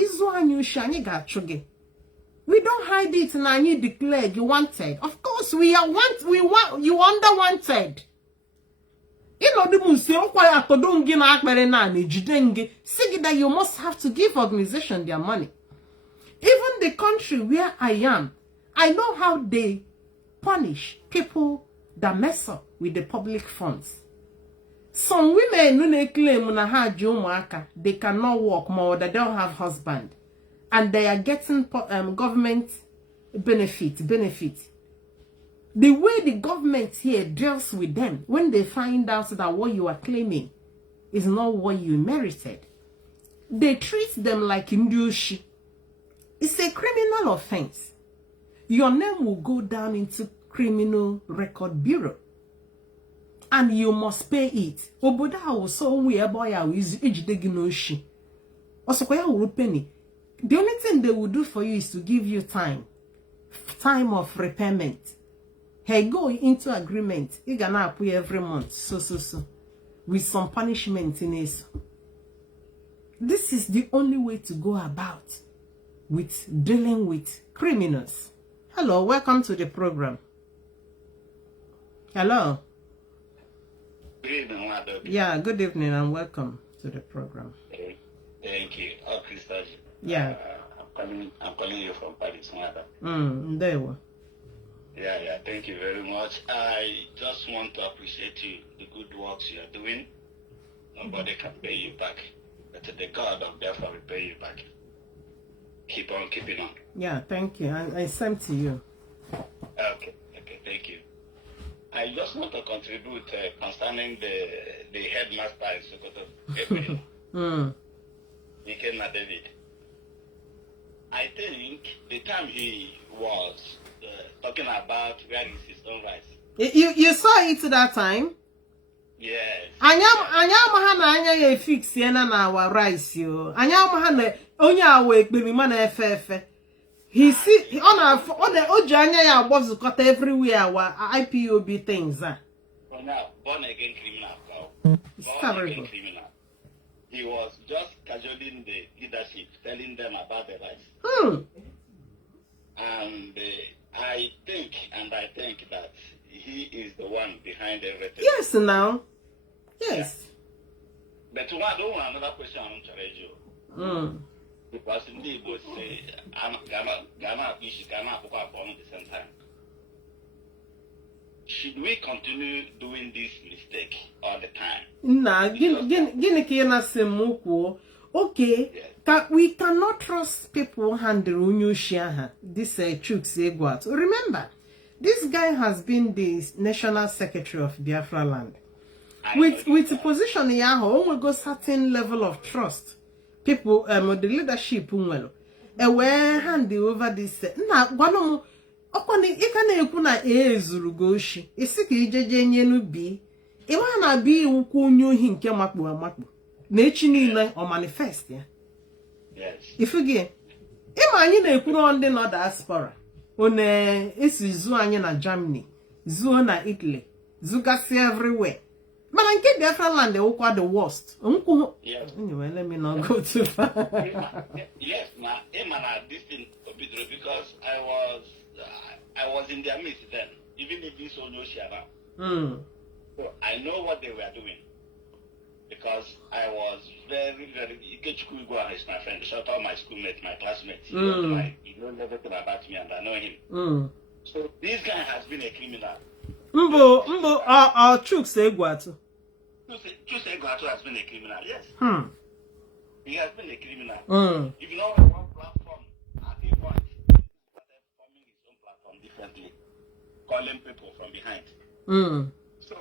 we don't hide it and you declare you wanted. Of course, you under wanted. You know the that you must have to give organization their money. Even the country where I am, I know how they punish people that mess up with the public funds. Some women who they claim they cannot work more, they don't have husband, and they are getting government benefit. The way the government here deals with them when they find out that what you are claiming is not what you merited, they treat them like Indushi. It's a criminal offense. Your name will go down into Criminal Record Bureau. And you must pay it. Oboda will so we boy is ejideginoshi. Osokoya will penny. The only thing they will do for you is to give you time of repayment. Hey, go into agreement. You gonna pay every month. So. With some punishment in it. This is the only way to go about with dealing with criminals. Hello, welcome to the program. Hello. Good evening, Madam. Yeah, good evening and welcome to the program. Thank you. Oh, Christopher. Yeah. I'm calling you from Paris, Madam. There we. Yeah, thank you very much. I just want to appreciate you, the good works you are doing. Nobody can pay you back, but the God of Biafra will pay you back. Keep on keeping on. Yeah, thank you. I sent to you. Okay, thank you. I just want to contribute concerning the headmaster in Sokoto, April. Ikenna David. I think the time he was talking about where is his own rights. You saw it that time? Yes. Anya fix na our rights yo. Anya onye awe ekperi mana efe. He see on oji anya ya agbozukota everywhere our IPOB things are. Now, born again criminal. It's terrible. Criminal. He was just cajoling the leadership, telling them about the rights. And I think that he is the one behind everything. Yes, now. Yes. Yeah. But I don't want another question on Charejo. Because indeed was Ghana issue, Ghana at the same time. Should we continue doing this mistake all the time? Nah, okay. Yes. We cannot trust people handle this Chuks Egwat. Remember, this guy has been the National Secretary of Biafra land. With the position Yaho, we go certain level of trust. People, the leadership, well, hand over this. Now, one okoni ikana ekwu na ezuru goshi isi ka ijeje nyenu bi iwa na bi ukwu onyohi nke makpu na echi niile o manifest ya. Yes. Ifugie ima anyị na ekwuru ndị no diaspora one esi zu anyị na Germany zuo na Italy zugasi everywhere mana nke Biafra land ukwa the worst nkwu. Yes. Anyway, let me not go too far. Yes, now this thing because I was in their midst then, even if this one was here now. So I know what they were doing because I was very, very. Ikechukwu is my friend. Shout out my schoolmate, my classmate. He knows everything about me, and I know him. So this guy has been a criminal. Chuks Egwatu. Chuks Egwatu has been a criminal. Yes. He has been a criminal. If you know one platform at a point. Differently, calling people from behind. So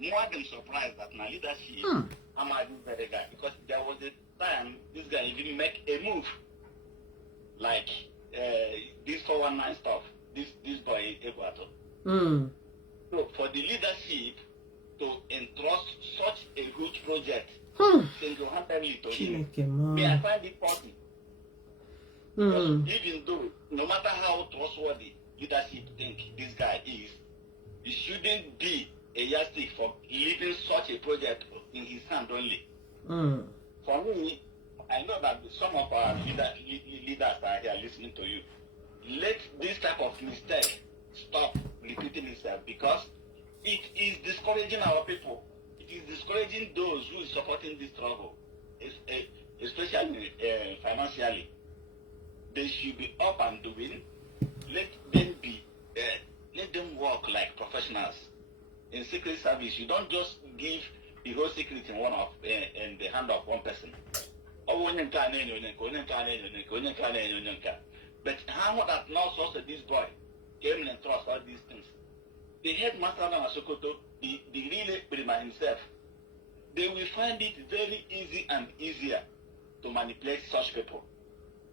more than surprised that my leadership, I'm a very guy because there was a time this guy even make a move like this 419 stuff. This boy Equator. So for the leadership to entrust such a good project single-handedly to him, may I find it faulty. Because even though, no matter how trustworthy leadership think this guy is, it shouldn't be a yardstick for leaving such a project in his hand only. For me, I know that some of our leaders are here listening to you. Let this type of mistake stop repeating itself, because it is discouraging our people. It is discouraging those who is supporting this struggle, especially financially. They should be up and doing. Let them work like professionals. In secret service, you don't just give the whole secret in the hand of one person. But how that now also this boy came in and trust all these things. The headmaster of Sokoto, the really prima himself, they will find it very easy and easier to manipulate such people.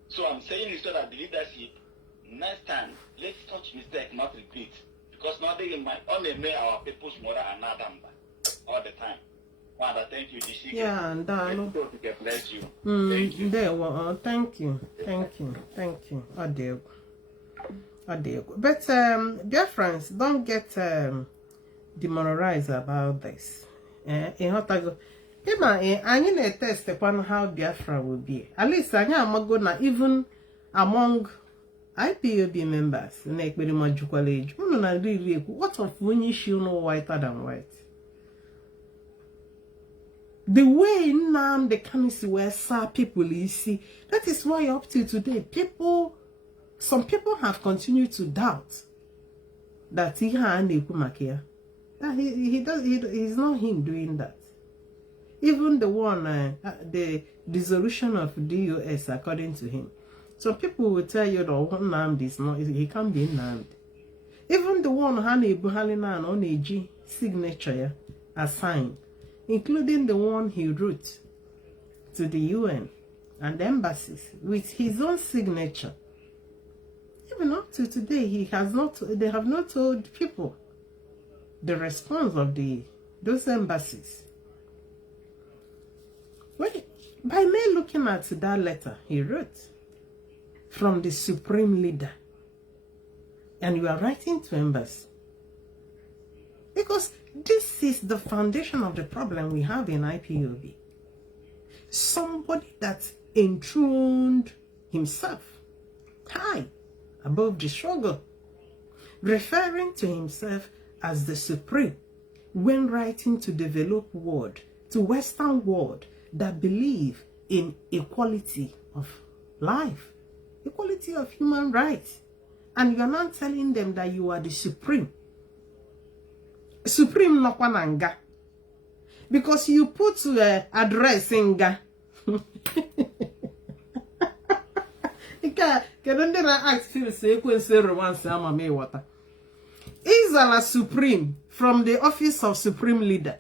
So I'm saying it so that the leadership, next time, let such mistake not repeat. Because now they might only make our people's mother and Nadamba all the time. Father, thank you. Yeah, and bless you. Thank you. Thank you. But dear friends, don't get demoralized about this. I need to test upon how Biafra will be. At least I know even among IPOB members, what of when you should know whiter than white? The way now the candidates were people you see, that is why up to today, some people have continued to doubt that he's not him doing that. Even the one, the dissolution of DOS, according to him. So people will tell you that one named is not, he can't be named. Even the one Hani Buhalina on a G signature assigned, including the one he wrote to the UN and the embassies with his own signature. Even up to today, they have not told people the response of those embassies. By me looking at that letter he wrote from the supreme leader, and you are writing to embassy, because this is the foundation of the problem we have in IPOB. Somebody that enthroned himself high above the struggle, referring to himself as the supreme when writing to developed world, to Western world that believe in equality of life, equality of human rights. And you are not telling them that you are the supreme. Supreme Nokwananga. Because you put address in Ga. Isala Supreme from the office of Supreme Leader.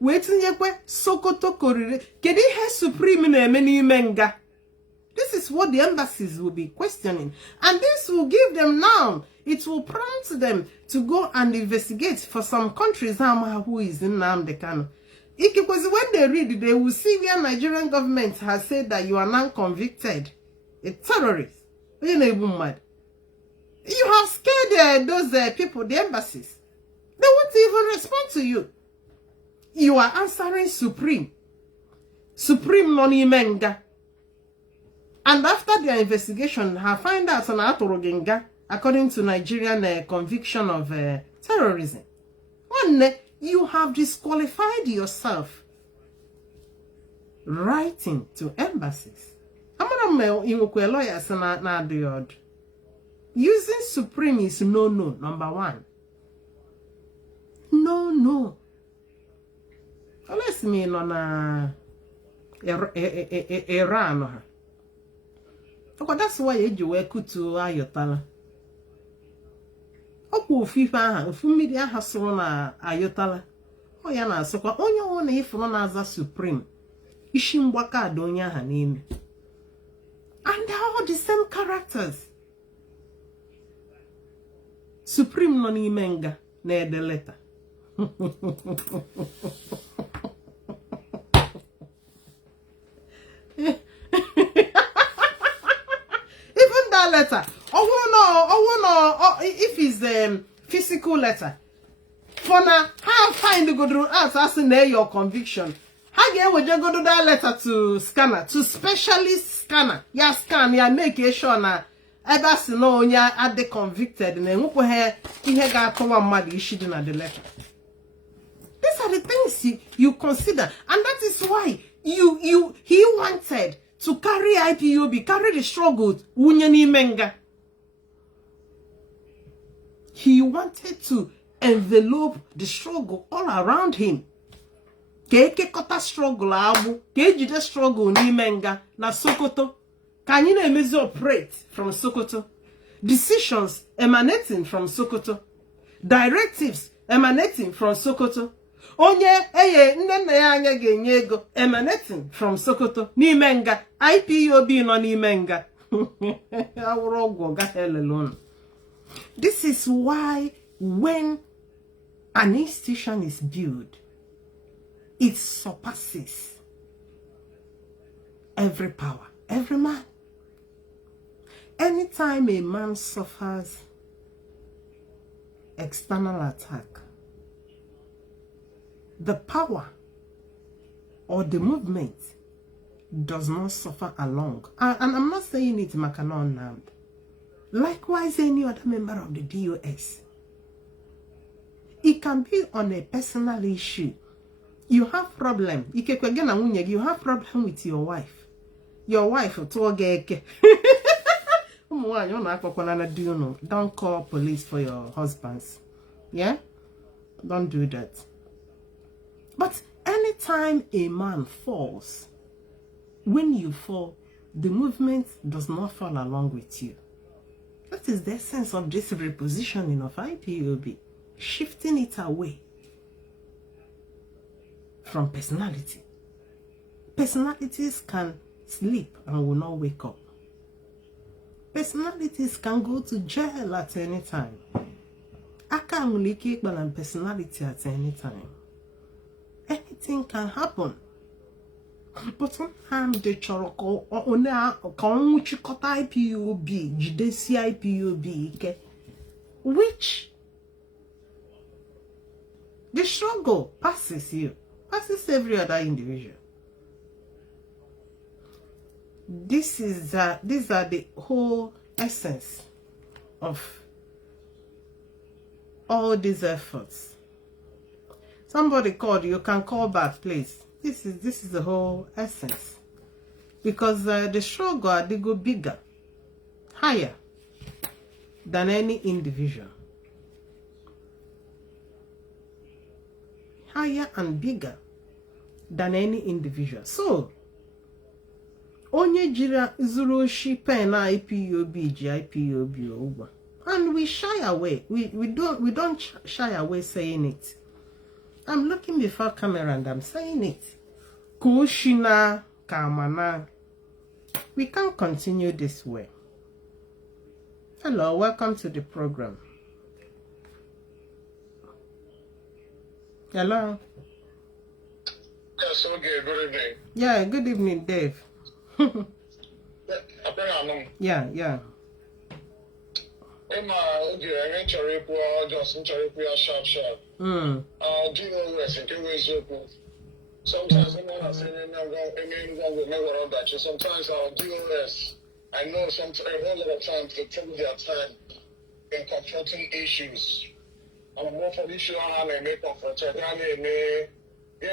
Waiting yekwe Sokoto Korire. Kedi he Supreme na many menga. This is what the embassies will be questioning. And this will give them now, it will prompt them to go and investigate for some countries who is in Nnamdi Kanu. Because when they read it, they will see where Nigerian government has said that you are now convicted a terrorist. You know, even mad. You have scared those people, the embassies. They won't even respond to you. You are answering Supreme. Supreme Noni Menga. And after their investigation, I find out on Atorogenga, according to Nigerian conviction of terrorism. One, you have disqualified yourself writing to embassies. Using Supreme is no, number one. No. Let's mean on Iran. But that's why you were to Ayotala. Oku FIFA, Fumidia has one Ayotala. Oh, Yana, so only one if one as a Supreme. Ishimbwaka Donya Hanim. And they're all the same characters. Supreme no n'ime nga na-ede letter. Even that letter, if it's physical letter, for now, how find the good out as in your conviction. How you would you go to that letter to scanner, to specialist scanner? Ya scan, ya make sure na ever see no ya at the convicted and then who here got to one mad issued in the letter. These are the things you consider, and that is why he wanted to carry IPOB, carry the struggle, Unyani Menga. He wanted to envelope the struggle all around him. Keke kota struggle abu, keji the struggle ni menga na Sokoto. Can you emezi operate from Sokoto? Decisions emanating from Sokoto. Directives emanating from Sokoto. Onye nne ya anya ga-enye ego emanating from Sokoto. Ni menga IPOB no ni menga. Awuro ga helelon. This is why when an institution is built, it surpasses every power, every man. Anytime a man suffers external attack, the power or the movement does not suffer along. And I'm not saying it Makanon Namd. Likewise, any other member of the DOS. It can be on a personal issue. You have problem. You have problem with your wife. Your wife don't call police for your husbands. Yeah? Don't do that. But anytime a man falls, when you fall, the movement does not fall along with you. That is the essence of this repositioning of IPOB. Shifting it away from personality. Personalities can sleep and will not wake up. Personalities can go to jail at any time. I can't keep on personality at any time. Anything can happen. But sometimes the choroko IPOB, jidesi IPOB, which the struggle passes you, passes every other individual. These are the whole essence of all these efforts. Somebody called, you can call back, please. This is the whole essence. Because the struggle, they go bigger, higher than any individual. Higher and bigger than any individual. So, onye jira zuru shi pen IPOB IPOB over, and we shy away. We don't shy away saying it. I'm looking before camera and I'm saying it. Kushina kamana. We can't continue this way. Hello, welcome to the program. Hello. Yes, okay, good evening. Yeah, good evening, Dave. Yeah. Emma, okay, I'm just sharp. DOS, sometimes sometimes our DOS, I know a whole lot of times they take their time in confronting issues. I'm more for the issue and make confrontation and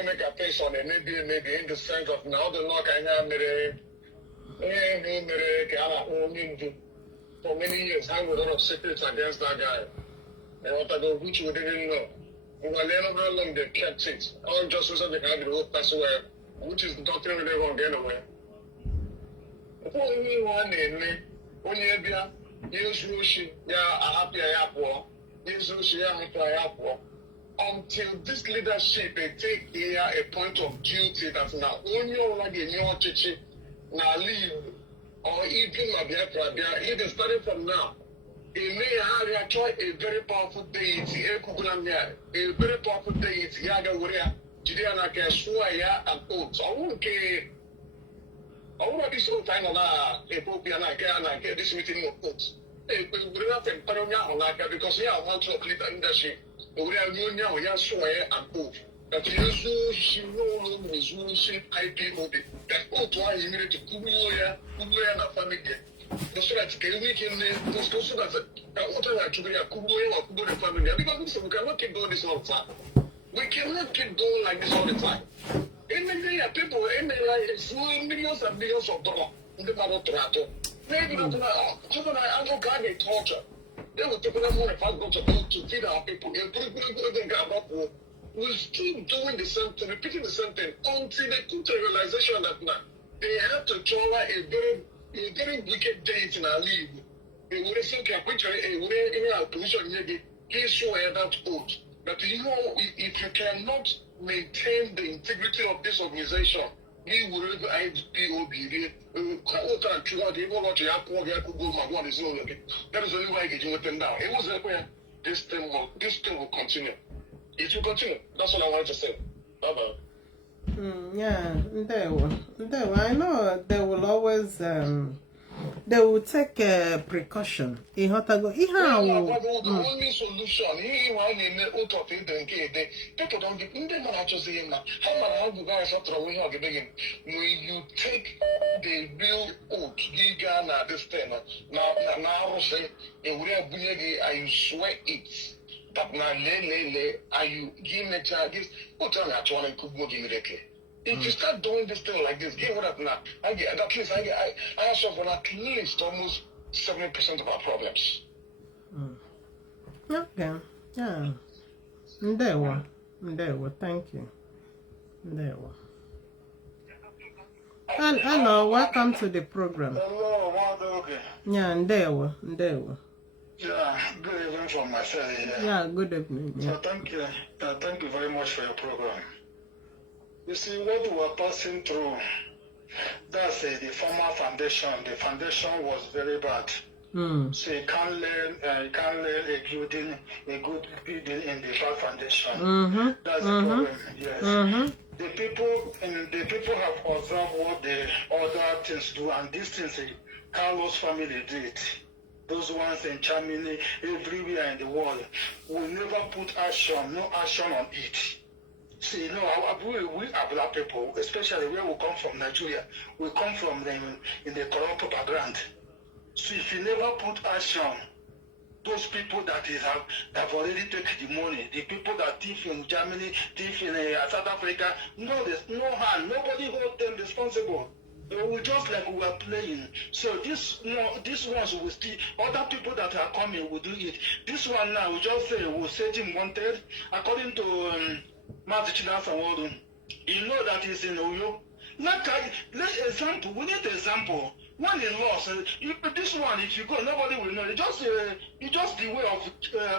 make a face on it, maybe in the sense of now the knock I have for many years, I had a lot of secrets against that guy. And what I do, which we didn't know. And I learned how long they kept it. All just recently they had the whole person where, which is the doctrine really won't get away. Only one name, only a yes, Rushi, yeah, happy airport. Yes, Rushi, yeah, until this leadership take here a point of duty that now only like in your church now leave or even Biafran, even starting from now, He may have a very powerful deity, a very powerful deity, Yaga Wuria, Juliana Kashua, and Oats. I won't care. I want to be so time on a Ethiopian, I get this meeting of Oats. We're not in Paronia because we are one to complete industry. We are new now, Yasua and Oats. That you she no longer is using Ipob. That Oats why you need to Kuya, and a family. The so that we can post so that what I to be a Kuya or Kuya family. Because we cannot keep doing this all the time. We cannot keep going like this all the time. In the people, in the millions and millions of dollars in the Maro Trato. Maybe not I don't got a torture. They will take them money to feed our people. We're still doing the same thing, repeating the same thing until they come to the realization that now they have to try a very wicked date in our league. They will say, in our position, he swear that oath. But you know, if you cannot maintain the integrity of this organization, we will Ipob. That is the only way getting them down. It was like this thing will continue. It will continue. That's what I wanted to say. Bye-bye. Yeah, they will. I know they will always they will take precaution. The only solution, people don't get in the how you guys are throwing out when you take the real oath, Gigana, this thing, now say, and we are I swear it. But now, are you giving the charges? What time are you could go immediately? If you start doing this thing like this, give it up now. I answer for at least almost 70% of our problems. Okay. Yeah. There were. Thank you. There were. Hello, welcome to the program. Hello, Mother. Yeah, there were. Yeah, good evening from myself. Yeah, good evening. Yeah. So thank you very much for your program. You see, what we are passing through, that's the former foundation. The foundation was very bad. So you can't learn a good building in the bad foundation. That's the problem. Yes. The people have observed what the other things do, and these things Carlos family did. Those ones in Germany, everywhere in the world, will never put no action on it. See, we are black people, especially where we come from, Nigeria. We come from in the corrupt background. So if you never put action, those people that have already taken the money, the people that thief in Germany, thief in South Africa, no hand, nobody hold them responsible. We just like we are playing. So this ones will still, other people that are coming will do it. This one now, we just say we'll set him wanted. According to you know that is in Oyo. Let's example. We need example. When he lost, this one, if you go, nobody will know. It's just the way of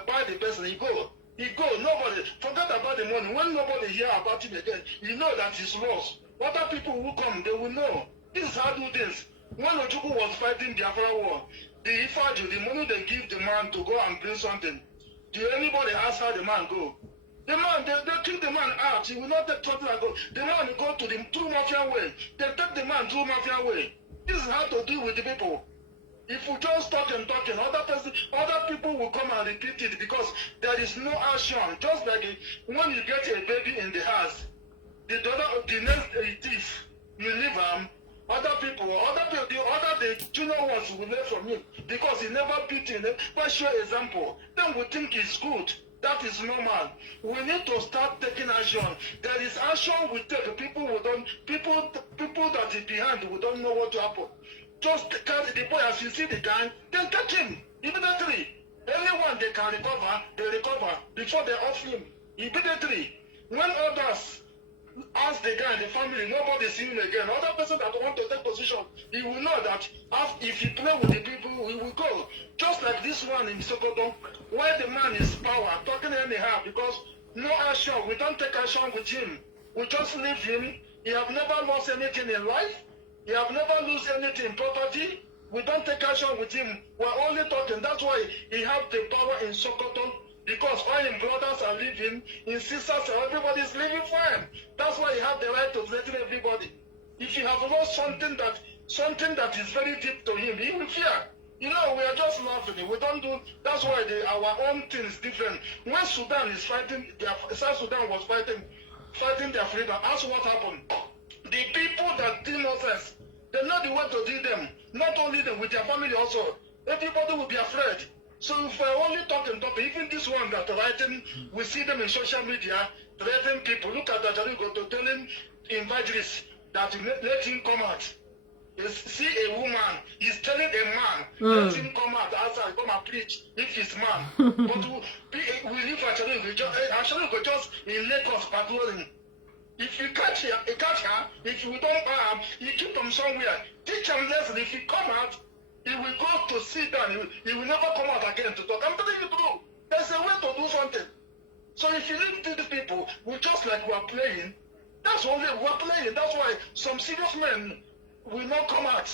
buy the person. He go. Nobody forget about the money. When nobody hear about him again, you know that he's lost. Other people who come, they will know. This is how do things. When Ojukwu was fighting Biafran war, the money they give the man to go and bring something. Do anybody ask how the man go? The man, they kick the man out. He will not take something and go. The man will go to the true mafia way. They take the man through mafia way. This is how to deal with the people. If we just talking, other people will come and repeat it because there is no action. Just like when you get a baby in the house, the next thief, you leave him. The junior ones will learn from him because he never beat him. But show example. Then we think it's good. That is normal. We need to start taking action. There is action we take. People that is behind, we don't know what to happen. Just carry the boy as you see the guy, then catch him immediately. Anyone they can recover, they recover before they off him immediately. When others ask the guy in the family, nobody see him again. Other person that want to take position, he will know that if he play with the people, he will go. Just like this one in Sokoto, where the man is power, talking anyhow because no action. We don't take action with him. We just leave him. He have never lost anything in life. He have never lost anything in property. We don't take action with him. We're only talking. That's why he have the power in Sokoto. Because all his brothers are living, his sisters, everybody's living fine. That's why he have the right to threaten everybody. If you have lost something that is very deep to him, he will fear. You know, we are just laughing. We don't do. That's why our own thing is different. When Sudan is fighting, South Sudan was fighting their freedom. That's what happened. The people that do nonsense, they know the way to do them. Not only them, with their family also. Everybody will be afraid. So if we're only talking, even this one that writing, we see them in social media, threatening people. Look at that, go to tell him, invite this, that let him come out. See a woman, he's telling a man, let him come out outside, come and preach if he's man. But we live actually go just in Lagos patrolling. If you catch her, if you don't you keep them somewhere, teach him lesson. If he come out, he will go to sit down. He will never come out again to talk. I'm telling you true. There's a way to do something. So if you leave these people, we just like we're playing. That's only we're playing. That's why some serious men will not come out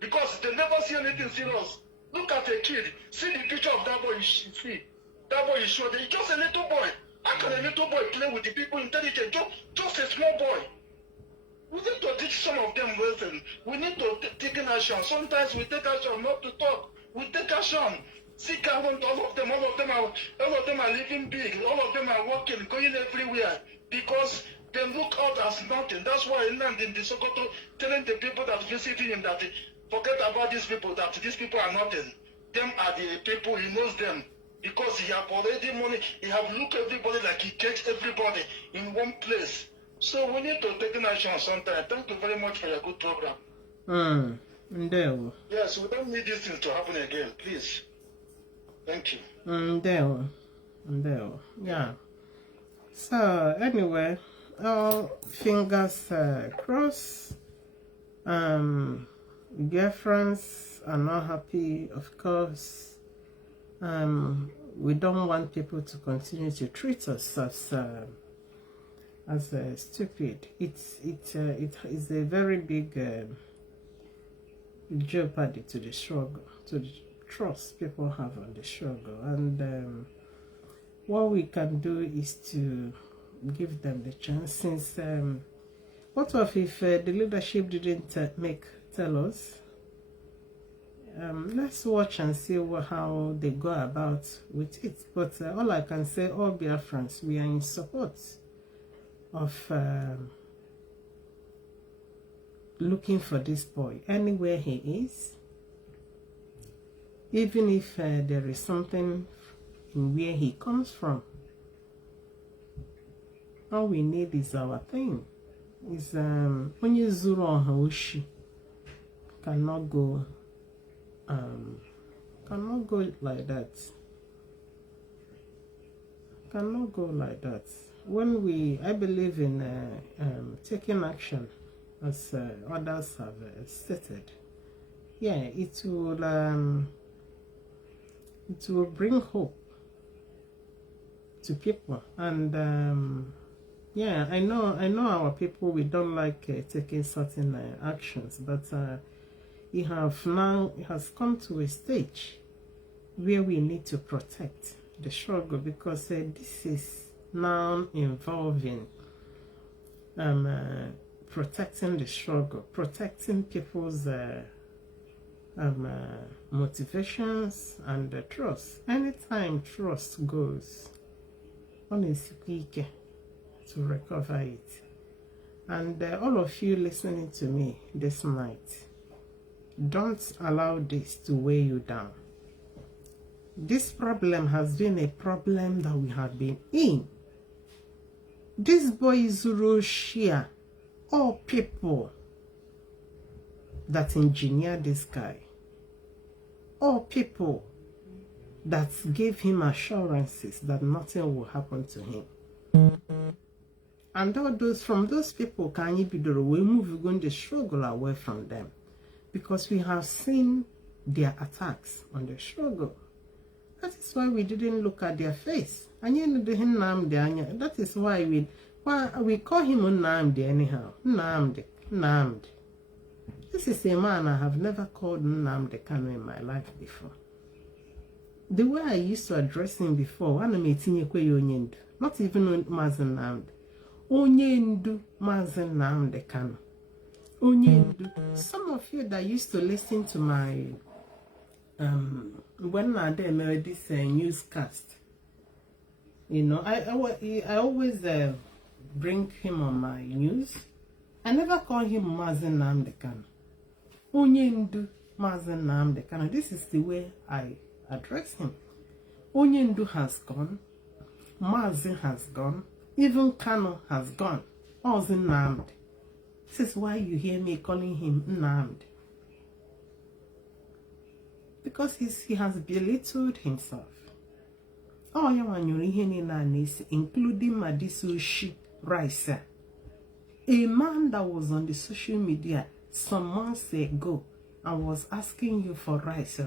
because they never see anything serious. Look at a kid. See the picture of that boy. See that boy is short. He's just a little boy. How can a little boy play with the people intelligent? Just a small boy. We need to teach some of them lessons. We need to take action. Sometimes we take action not to talk. We take action. See, all of them are living big. All of them are working, going everywhere because they look out as nothing. That's why in the Sokoto telling the people that visiting him that forget about these people, that these people are nothing. Them are the people, he knows them. Because he have already money, he have looked everybody like he takes everybody in one place. So we need to take an action sometime. Thank you very much for your good program. Yes, we don't need this thing to happen again, please. Thank you. Yeah. So anyway, fingers crossed. Biafrans are not happy, of course. We don't want people to continue to treat us as stupid. It is a very big jeopardy to the struggle, to the trust people have on the struggle. And what we can do is to give them the chance. Since what if the leadership didn't tell us? Let's watch and see how they go about with it. But all I can say, all Biafrans, we are in support of looking for this boy anywhere he is, even if there is something in where he comes from. All we need is our thing. Is when you zuru on Haoshi cannot go like that. Cannot go like that. When I believe in taking action, as others have stated, yeah, it will bring hope to people. And yeah, I know our people, we don't like taking certain actions, but it has come to a stage where we need to protect the struggle, because this is now involving protecting the struggle, protecting people's motivations and trust. Anytime trust goes, one is quick to recover it. And all of you listening to me this night, don't allow this to weigh you down. This problem has been a problem that we have been in. This boy is Russia. All people that engineered this guy, all people that gave him assurances that nothing will happen to him. And all those, from those people, can you be the way we're going to struggle away from them? Because we have seen their attacks on the struggle. That is why we didn't look at their face. And you know, that is why we call him Nnamdi anyhow. Nnamdi. This is a man I have never called Nnamdi Kanu in my life before. The way I used to address him before, not even Mazi Nnamdi. Onyendu Mazi Nnamdi Kanu. Onyendu. Some of you that used to listen to my when I made this newscast, you know, I always bring him on my news. I never call him Mazi Nnamdi Kanu. Onyendu Mazi Nnamdi Kanu. This is the way I address him. Onyendu has gone. Mazi has gone. Even Kanu has gone. Ozi Nnamdi. This is why you hear me calling him Nnamdi. Because he has belittled himself. Oh, including Madisushi Rice. A man that was on the social media some months ago and was asking you for rice.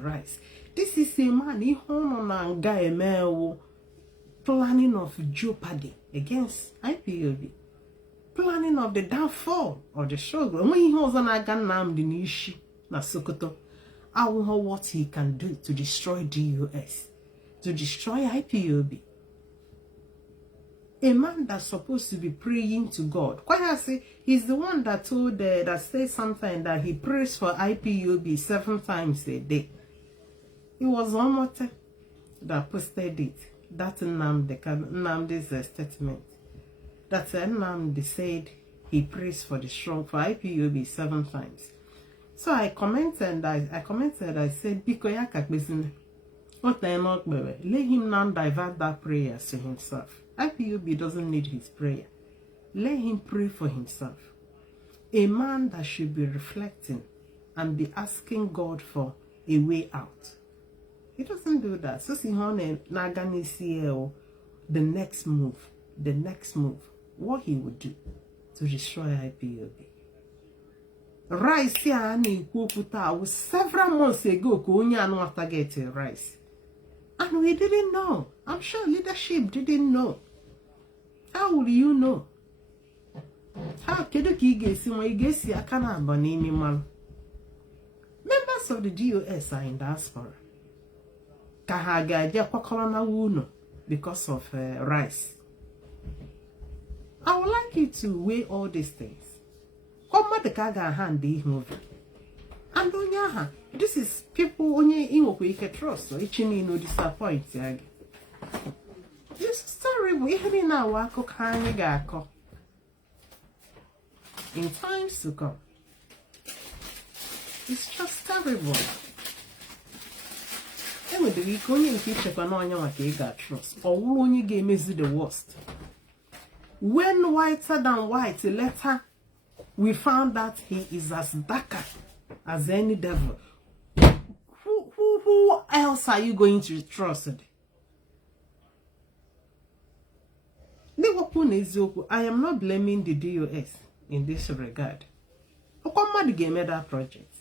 This is a man planning of jeopardy against IPOB. Planning of the downfall of the struggle. When he was on Nnamdi Nishi na Sokoto, I will know what he can do to destroy DUS, to destroy IPOB. A man that's supposed to be praying to God. Quite I say, he's the one that told that said something that he prays for IPOB 7 times a day. It was Omote that posted it. That Nnamdi's statement. That Nnamdi said he prays for the strong for IPOB 7 times. So I commented. I said, "Bikoyaka bezine, let him now divert that prayer to himself. IPOB doesn't need his prayer. Let him pray for himself. A man that should be reflecting and be asking God for a way out. He doesn't do that. So see Nagani CEO, the next move, what he would do to destroy IPOB. Rice here was several months ago, Konya target rice. And we didn't know. I'm sure leadership didn't know. How will you know? How can you guess members of the DOS are in diaspora. Because of rice. I would like you to weigh all these things. And this is people only in we can trust, so each no disappoint. This story we have in our in times to come. It's just terrible. Anyway, the week only in future can only get trust, or will only game is the worst. When whiter than white letter, we found that he is as darker as any devil. Who else are you going to trust? I am not blaming the DOS in this regard. That project.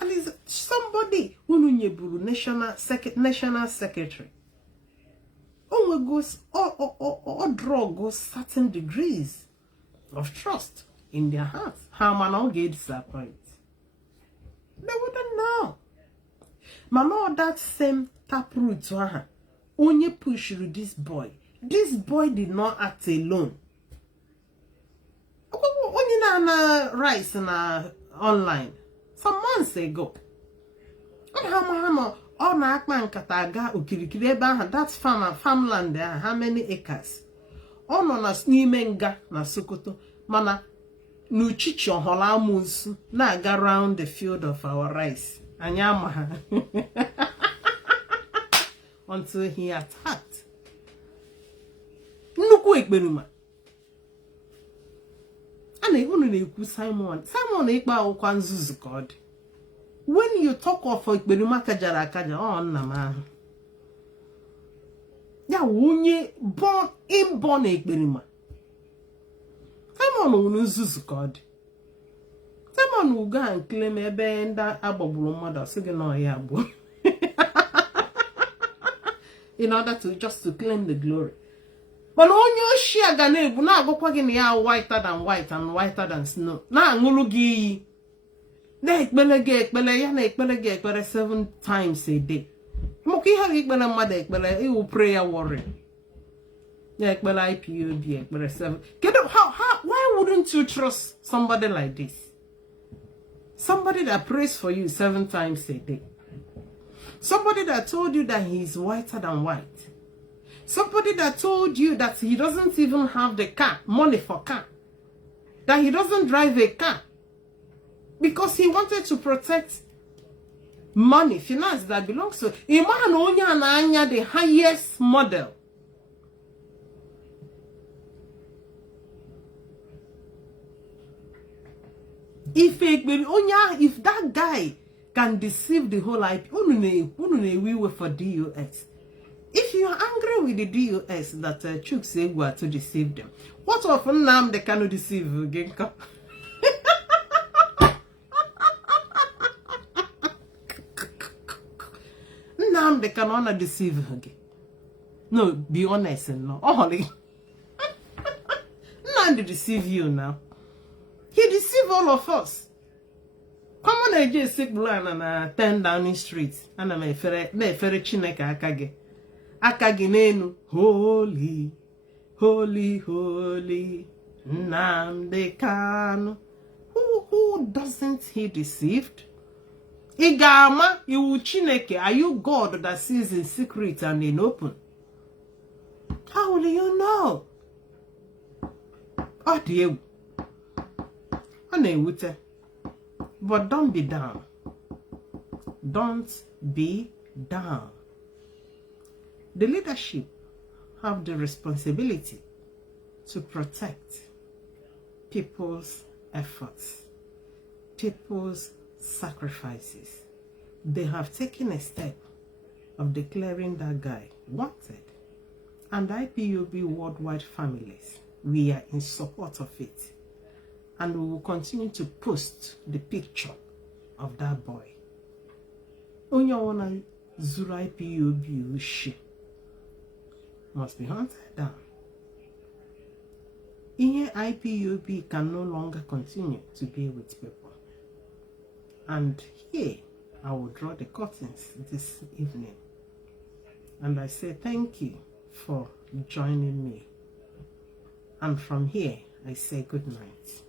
And is somebody who national secretary. Goes or draw goes certain degrees of trust in their hearts. How man all get disappointed. They wouldn't know. Mama, that same taproot to her only push this boy. This boy did not act alone. Only na rice na online some months ago. All na akman kataga ukirikiri ebe aha that farmland there, how many acres? All no na n'ime na Sokoto mana n'uchichi ohola amusu na aga around the field of our rice. Anyama until he attacked. Nnukwu ekperima. Ana unu na-ekwu Simon ekpe akwụkwọ nzuzu ka ọ dị. When you talk of ekperima kajara akaja, oh nna m ahụ. Ya onye born ekperima. Simon unu nzuzu ka ọ dị. Simon will go and claim ebe nda agbagburu mmadụ asị gị na ya agbo. In order to just to claim the glory. But onye oshia ga na-ebu na agụkwa gị na ya whiter than white and whiter than snow. Na aṅụrụ gị iyi. Na ekpele ya na ekpele 7 times a day. Moki ha ekpele mmadụ ekpele iwu prayer warrior. Ya ekpele IPOB ekpele 7. Why wouldn't you trust somebody like this? Somebody that prays for you 7 times a day. Somebody that told you that he is whiter than white. Somebody that told you that he doesn't even have the car, money for car. That he doesn't drive a car. Because he wanted to protect money, finance that belongs to Iman Onya and Anya, the highest model. If that guy can deceive the whole IP, we were for DOS. If you are angry with the DOS that Chooks Egwa to deceive them, what of Nam they cannot deceive again? Nam they cannot deceive again. No, be honest and no. Only Nam they deceive you now. He deceived all of us. Come on, I just sick blind and 10 Downing Street. And I'm a ferret chineka akage. Akage nenu. Holy, holy, holy. Nnamdi Kanu. Who doesn't he deceived? Igama, you chineke. Are you God that sees in secret and in open? How will you know? Oh dear. But don't be down. Don't be down. The leadership have the responsibility to protect people's efforts, people's sacrifices. They have taken a step of declaring that guy wanted. And IPOB worldwide families, we are in support of it. And we will continue to post the picture of that boy. Onye wana zuru IPOB ushi must be hunted down. IPOB can no longer continue to be with people. And here, I will draw the curtains this evening. And I say thank you for joining me. And from here, I say good night.